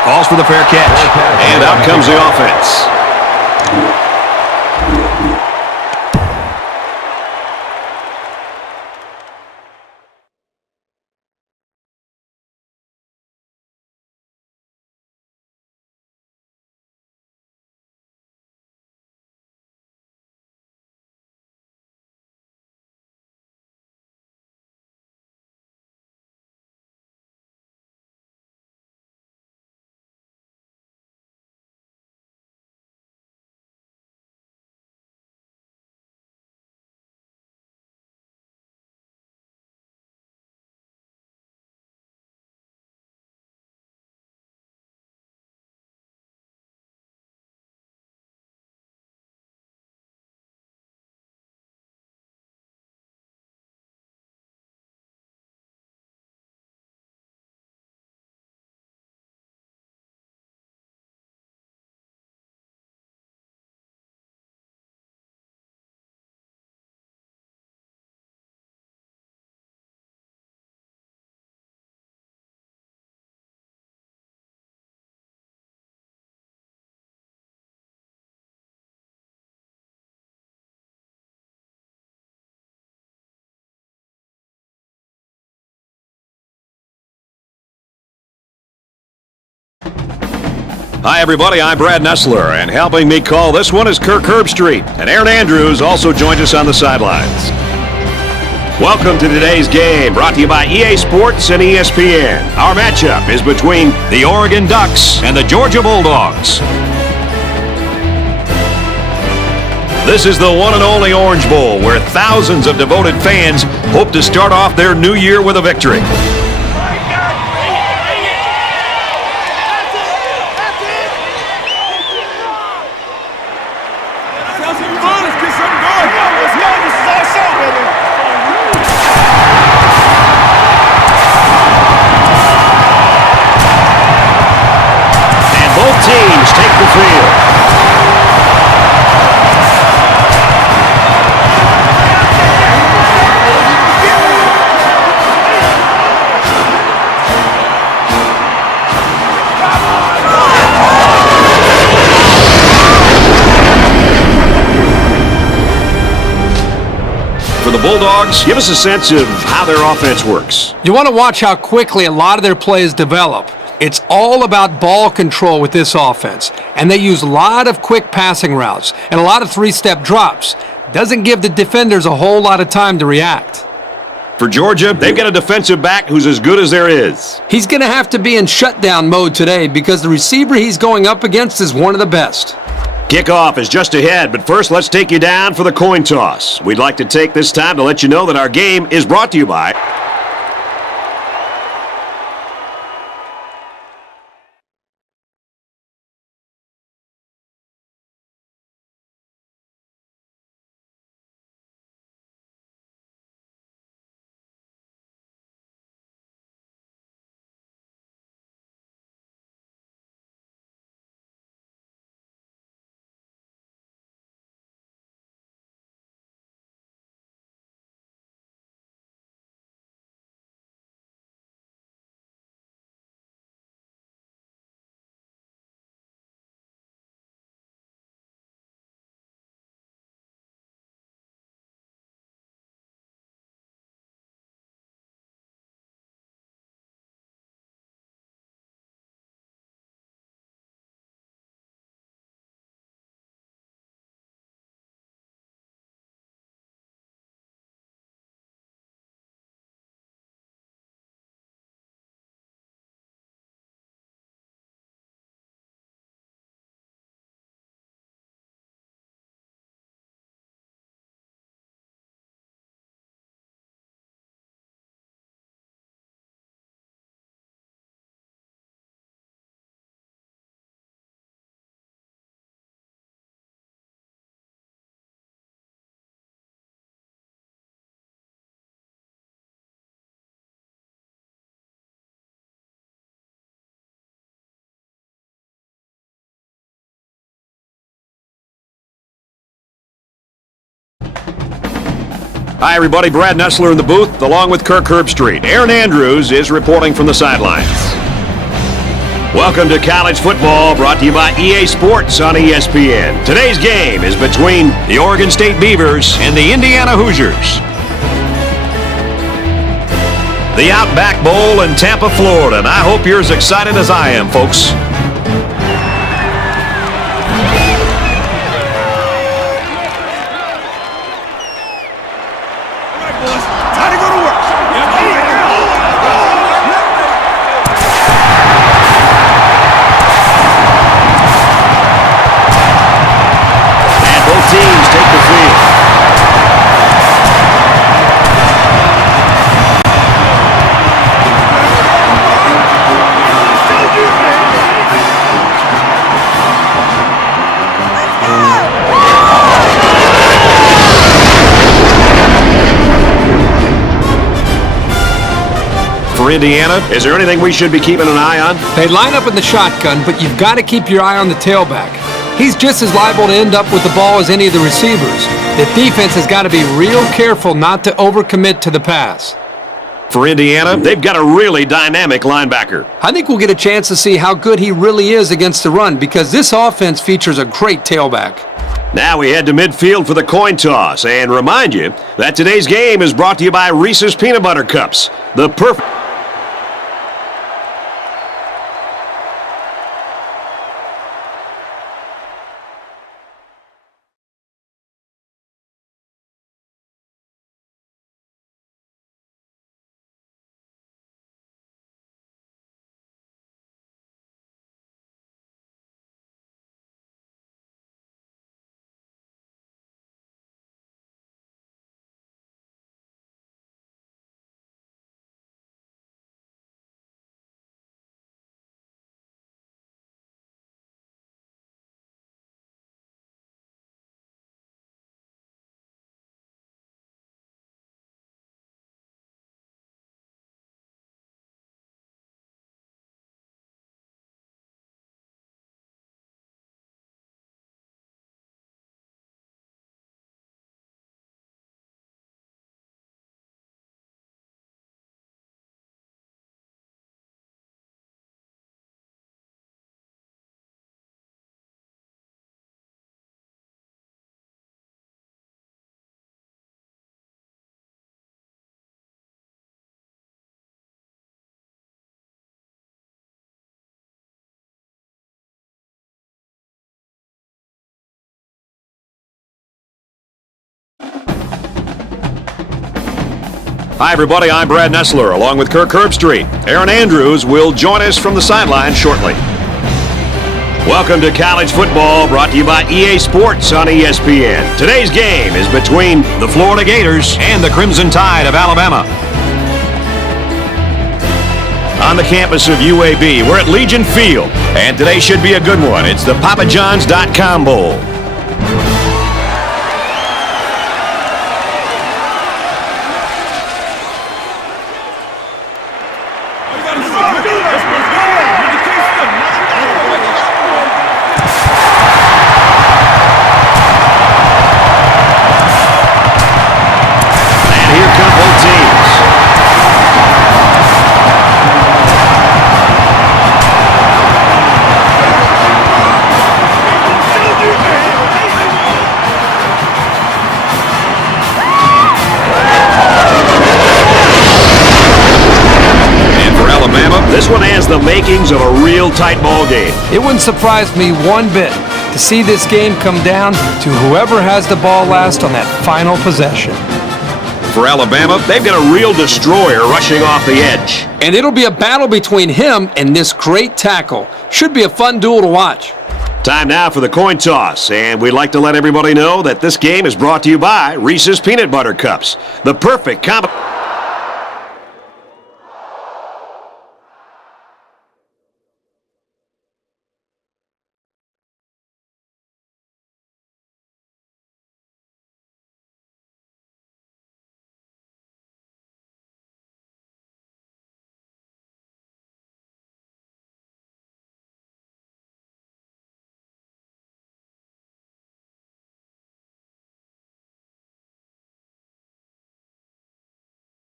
Calls for the fair catch. And out comes the offense. Hi, everybody. I'm Brad Nessler, and helping me call this one is Kirk Herbstreit. And Aaron Andrews also joins us on the sidelines. Welcome to today's game, brought to you by EA Sports and ESPN. Our matchup is between the Oregon Ducks and the Georgia Bulldogs. This is the one and only Orange Bowl, where thousands of devoted fans hope to start off their new year with a victory. Teams take the field. For the Bulldogs, give us a sense of how their offense works. You want to watch how quickly a lot of their plays develop. It's all about ball control with this offense, and they use a lot of quick passing routes and a lot of three-step drops. Doesn't give the defenders a whole lot of time to react. For Georgia, they've got a defensive back who's as good as there is. He's going to have to be in shutdown mode today because the receiver he's going up against is one of the best. Kickoff is just ahead, but first let's take you down for the coin toss. We'd like to take this time to let you know that our game is brought to you by Hi, everybody. Brad Nessler in the booth, along with Kirk Herbstreit. Aaron Andrews is reporting from the sidelines. Welcome to college football, brought to you by EA Sports on ESPN. Today's game is between The Oregon State Beavers and the Indiana Hoosiers. The Outback Bowl in Tampa, Florida, and I hope you're as excited as I am, folks. Teams take the field. For Indiana, is there anything we should be keeping an eye on? They line up in the shotgun, but you've got to keep your eye on the tailback. He's just as liable to end up with the ball as any of the receivers. The defense has got to be real careful not to overcommit to the pass. For Indiana, they've got a really dynamic linebacker. I think we'll get a chance to see how good he really is against the run because this offense features a great tailback. Now we head to midfield for the coin toss and remind you that today's game is brought to you by Reese's Peanut Butter Cups. The perfect... Hi, everybody. I'm Brad Nessler, along with Kirk Herbstreit. Aaron Andrews will join us from the sideline shortly. Welcome to college football, brought to you by EA Sports on ESPN. Today's game is between the Florida Gators and the Crimson Tide of Alabama. On the campus of UAB, we're at Legion Field, and today should be a good one. It's the PapaJohns.com Bowl. This one has the makings of a real tight ball game. It wouldn't surprise me one bit to see this game come down to whoever has the ball last on that final possession. For Alabama, they've got a real destroyer rushing off the edge. And it'll be a battle between him and this great tackle. Should be a fun duel to watch. Time now for the coin toss, and we'd like to let everybody know that this game is brought to you by Reese's Peanut Butter Cups, the perfect combination.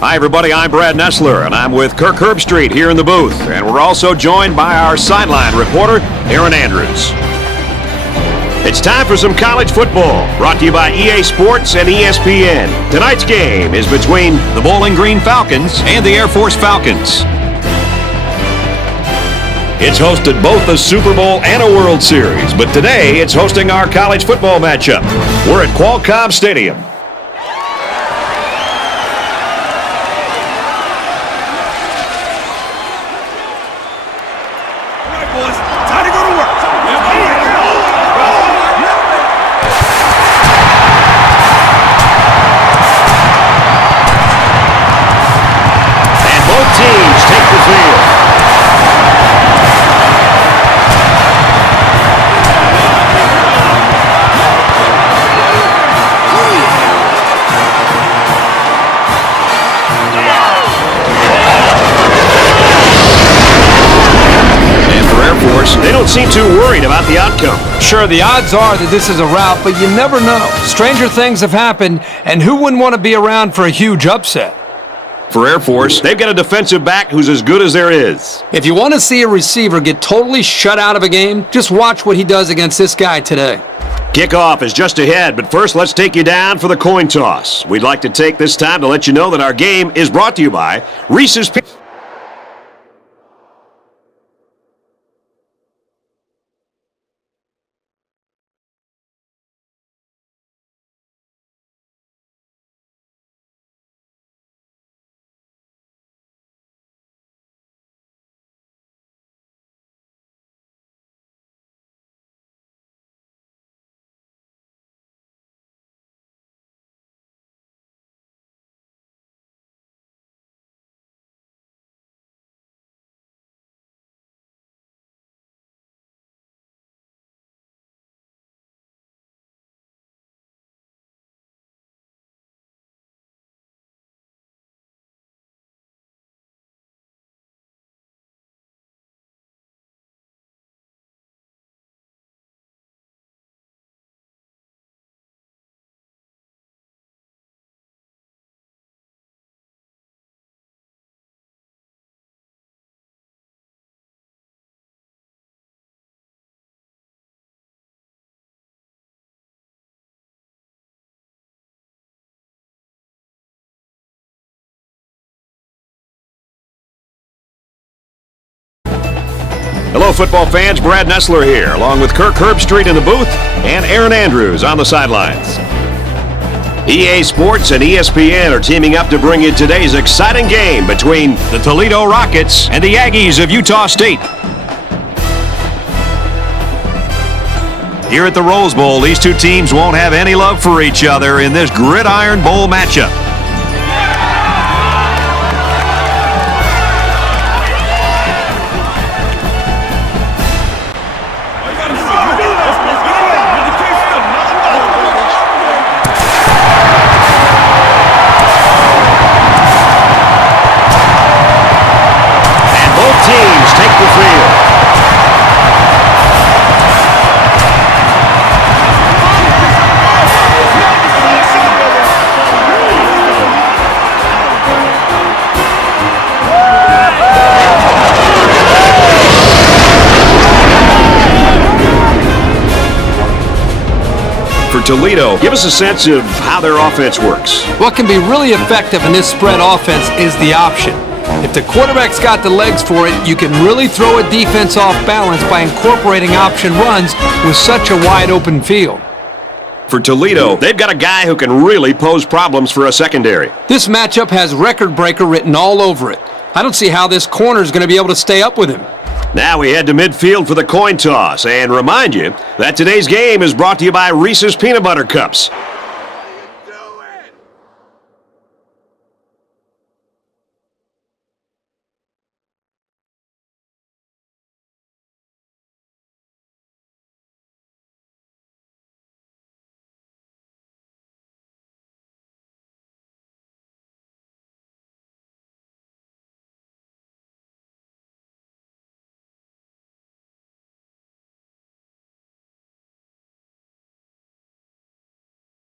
Hi, everybody. I'm Brad Nessler, and I'm with Kirk Herbstreit here in the booth. And we're also joined by our sideline reporter, Aaron Andrews. It's time for some college football, brought to you by EA Sports and ESPN. Tonight's game is between the Bowling Green Falcons and the Air Force Falcons. It's hosted both a Super Bowl and a World Series, but today it's hosting our college football matchup. We're at Qualcomm Stadium. Teams take the field. And for Air Force, they don't seem too worried about the outcome. Sure, the odds are that this is a rout, but you never know. Stranger things have happened, and who wouldn't want to be around for a huge upset? For Air Force, they've got a defensive back who's as good as there is. If you want to see a receiver get totally shut out of a game, just watch what he does against this guy today. Kickoff is just ahead, but first let's take you down for the coin toss. We'd like to take this time to let you know that our game is brought to you by Reese's Pieces. Hello, football fans. Brad Nessler here, along with Kirk Herbstreit in the booth and Aaron Andrews on the sidelines. EA Sports and ESPN are teaming up to bring you today's exciting game between the Toledo Rockets and the Aggies of Utah State. Here at the Rose Bowl, these two teams won't have any love for each other in this Gridiron Bowl matchup. Toledo, give us a sense of how their offense works. What can be really effective in this spread offense is the option. If the quarterback's got the legs for it, you can really throw a defense off balance by incorporating option runs with such a wide open field. For Toledo, they've got a guy who can really pose problems for a secondary. This matchup has record breaker written all over it. I don't see how this corner is going to be able to stay up with him. Now we head to midfield for the coin toss and remind you that today's game is brought to you by Reese's Peanut Butter Cups.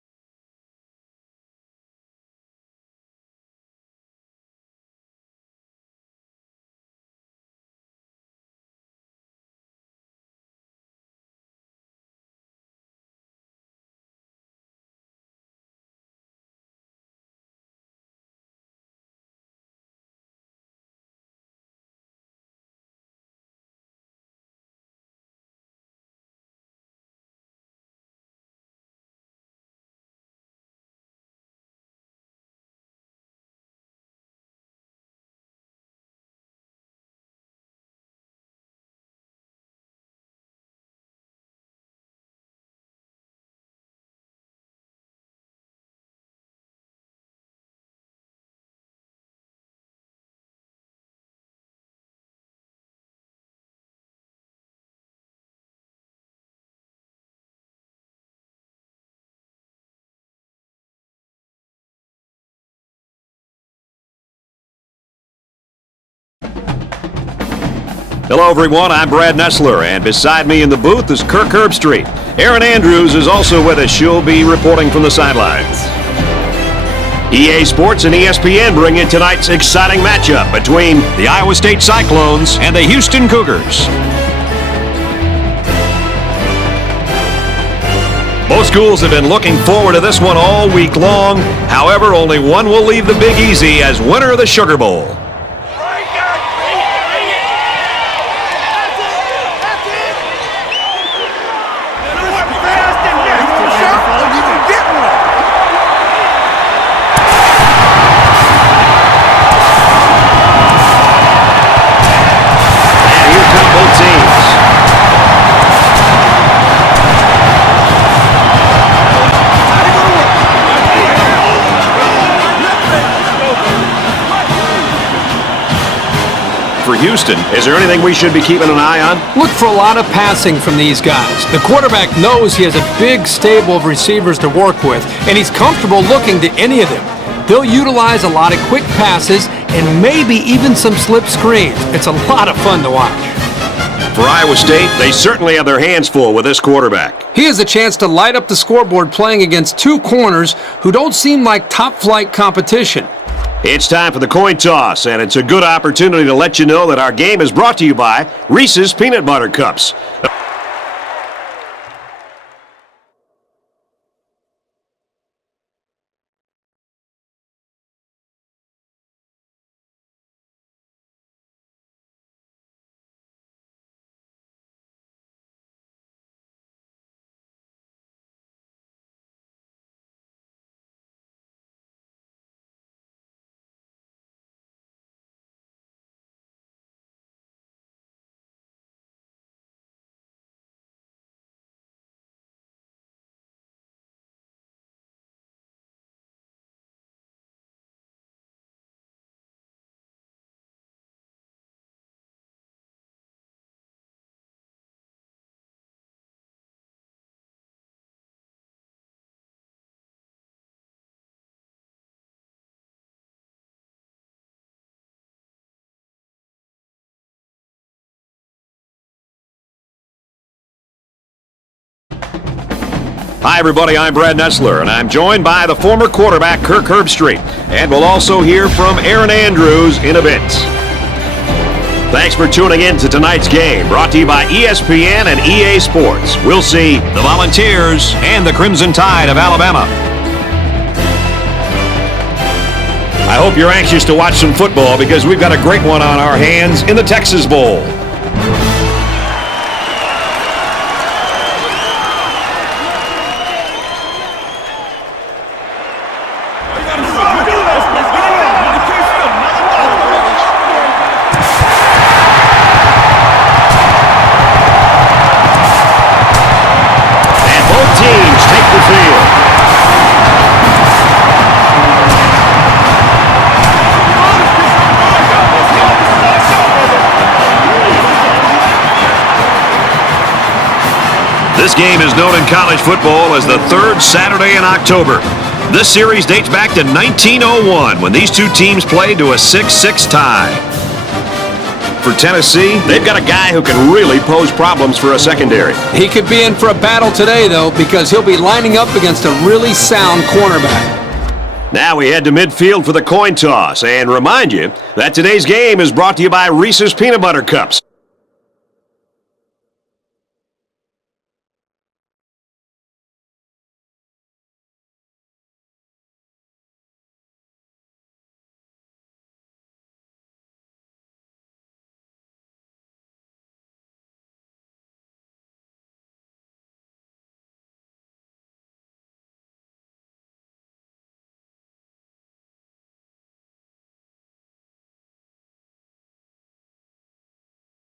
Hello, everyone. I'm Brad Nessler, and beside me in the booth is Kirk Herbstreit. Erin Andrews is also with us. She'll be reporting from the sidelines. EA Sports and ESPN bring in tonight's exciting matchup between the Iowa State Cyclones and the Houston Cougars. Both schools have been looking forward to this one all week long. However, only one will leave the Big Easy as winner of the Sugar Bowl. For Houston, is there anything we should be keeping an eye on? Look for a lot of passing from these guys. The quarterback knows he has a big stable of receivers to work with, and he's comfortable looking to any of them. They'll utilize a lot of quick passes and maybe even some slip screens. It's a lot of fun to watch. For Iowa State, they certainly have their hands full with this quarterback. He has a chance to light up the scoreboard playing against two corners who don't seem like top-flight competition. It's time for the coin toss, and it's a good opportunity to let you know that our game is brought to you by Reese's Peanut Butter Cups. Hi, everybody. I'm Brad Nessler, and I'm joined by the former quarterback, Kirk Herbstreit. And we'll also hear from Erin Andrews in a bit. Thanks for tuning in to tonight's game, brought to you by ESPN and EA Sports. We'll see the Volunteers and the Crimson Tide of Alabama. I hope you're anxious to watch some football because we've got a great one on our hands in the Texas Bowl. This game is known in college football as the third Saturday in October. This series dates back to 1901 when these two teams played to a 6-6 tie. For Tennessee, they've got a guy who can really pose problems for a secondary. He could be in for a battle today, though, because he'll be lining up against a really sound cornerback. Now we head to midfield for the coin toss and remind you that today's game is brought to you by Reese's Peanut Butter Cups.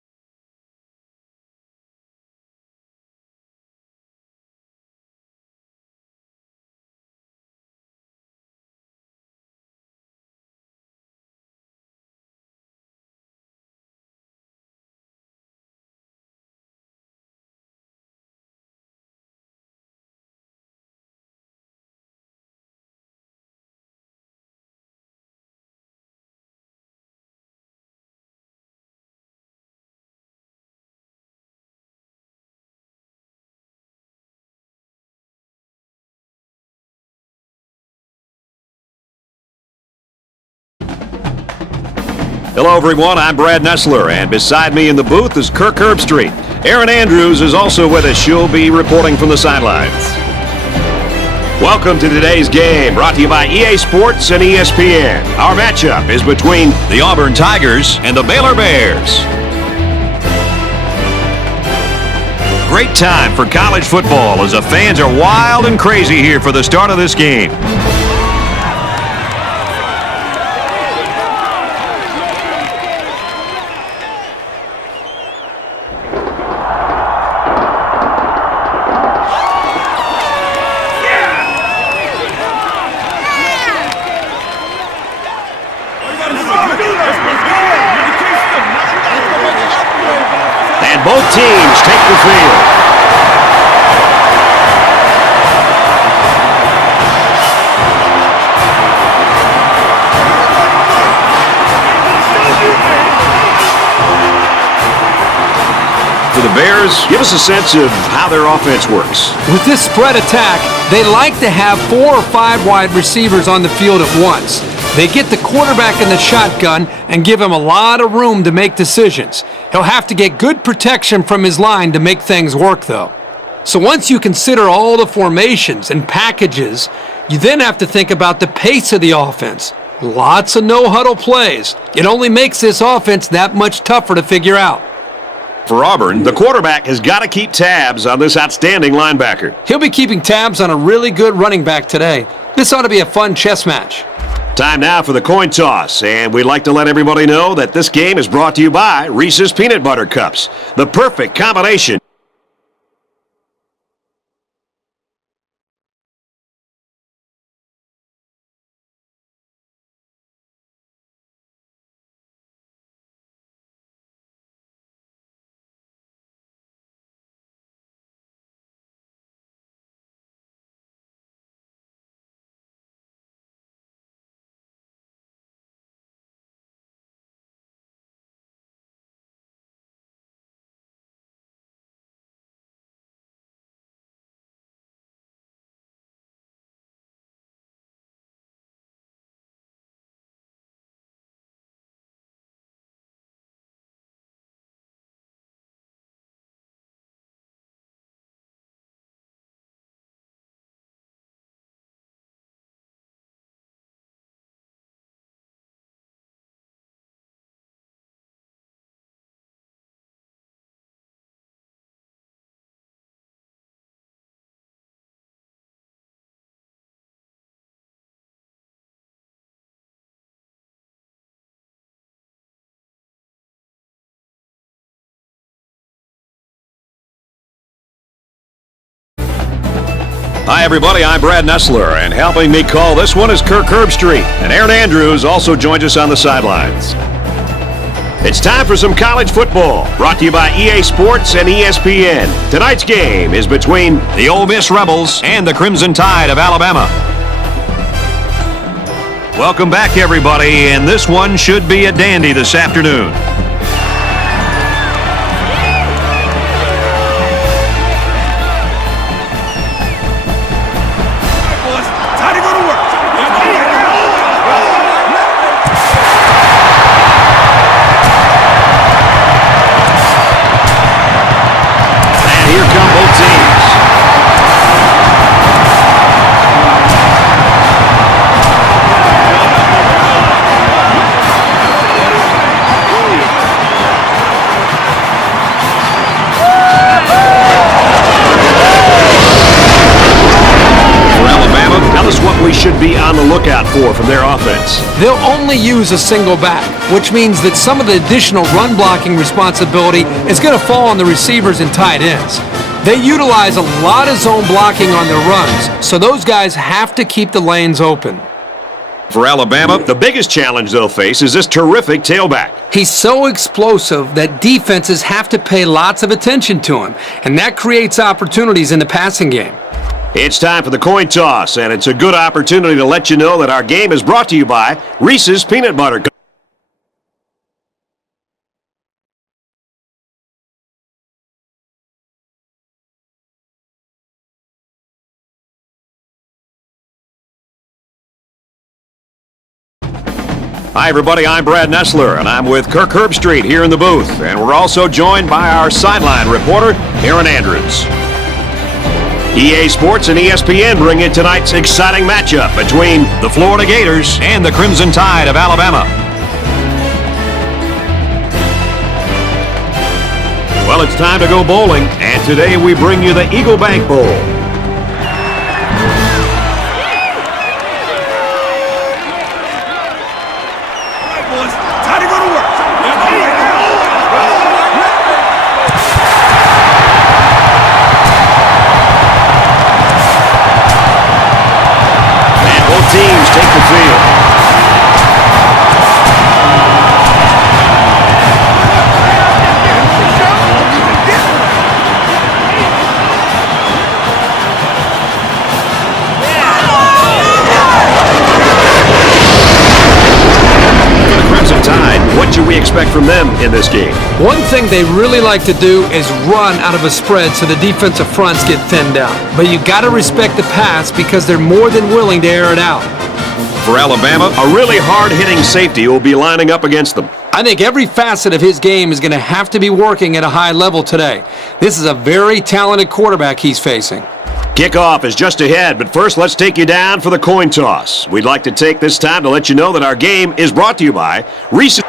Hello, everyone. I'm Brad Nessler, and beside me in the booth is Kirk Herbstreit. Erin Andrews is also with us. She'll be reporting from the sidelines. Welcome to today's game, brought to you by EA Sports and ESPN. Our matchup is between the Auburn Tigers and the Baylor Bears. Great time for college football as the fans are wild and crazy here for the start of this game. Both teams take the field. For the Bears, give us a sense of how their offense works. With this spread attack, they like to have 4 or 5 wide receivers on the field at once. They get the quarterback in the shotgun and give him a lot of room to make decisions. He'll have to get good protection from his line to make things work, though. So once you consider all the formations and packages, you then have to think about the pace of the offense. Lots of no-huddle plays. It only makes this offense that much tougher to figure out. For Auburn, the quarterback has got to keep tabs on this outstanding linebacker. He'll be keeping tabs on a really good running back today. This ought to be a fun chess match. Time now for the coin toss, and we'd like to let everybody know that this game is brought to you by Reese's Peanut Butter Cups, the perfect combination. Hi, everybody. I'm Brad Nessler, and helping me call this one is Kirk Herbstreit. And Erin Andrews also joins us on the sidelines. It's time for some college football, brought to you by EA Sports and ESPN. Tonight's game is between the Ole Miss Rebels and the Crimson Tide of Alabama. Welcome back, everybody, and this one should be a dandy this afternoon. Should be on the lookout for from their offense. They'll only use a single back, which means that some of the additional run blocking responsibility is going to fall on the receivers and tight ends. They utilize a lot of zone blocking on their runs, so those guys have to keep the lanes open. For Alabama, the biggest challenge they'll face is this terrific tailback. He's so explosive that defenses have to pay lots of attention to him, and that creates opportunities in the passing game. It's time for the coin toss, and it's a good opportunity to let you know that our game is brought to you by Reese's Peanut Butter Cups. Hi, everybody. I'm Brad Nessler, and I'm with Kirk Herbstreit here in the booth. And we're also joined by our sideline reporter, Aaron Andrews. EA Sports and ESPN bring in tonight's exciting matchup between the Florida Gators and the Crimson Tide of Alabama. Well, it's time to go bowling, and today we bring you the EagleBank Bowl. Teams take the field. For the Crimson Tide, what should we expect from them in this game? One thing they really like to do is run out of a spread so the defensive fronts get thinned out. But you got to respect the pass because they're more than willing to air it out. For Alabama, a really hard-hitting safety will be lining up against them. I think every facet of his game is going to have to be working at a high level today. This is a very talented quarterback he's facing. Kickoff is just ahead, but first let's take you down for the coin toss. We'd like to take this time to let you know that our game is brought to you by Reese's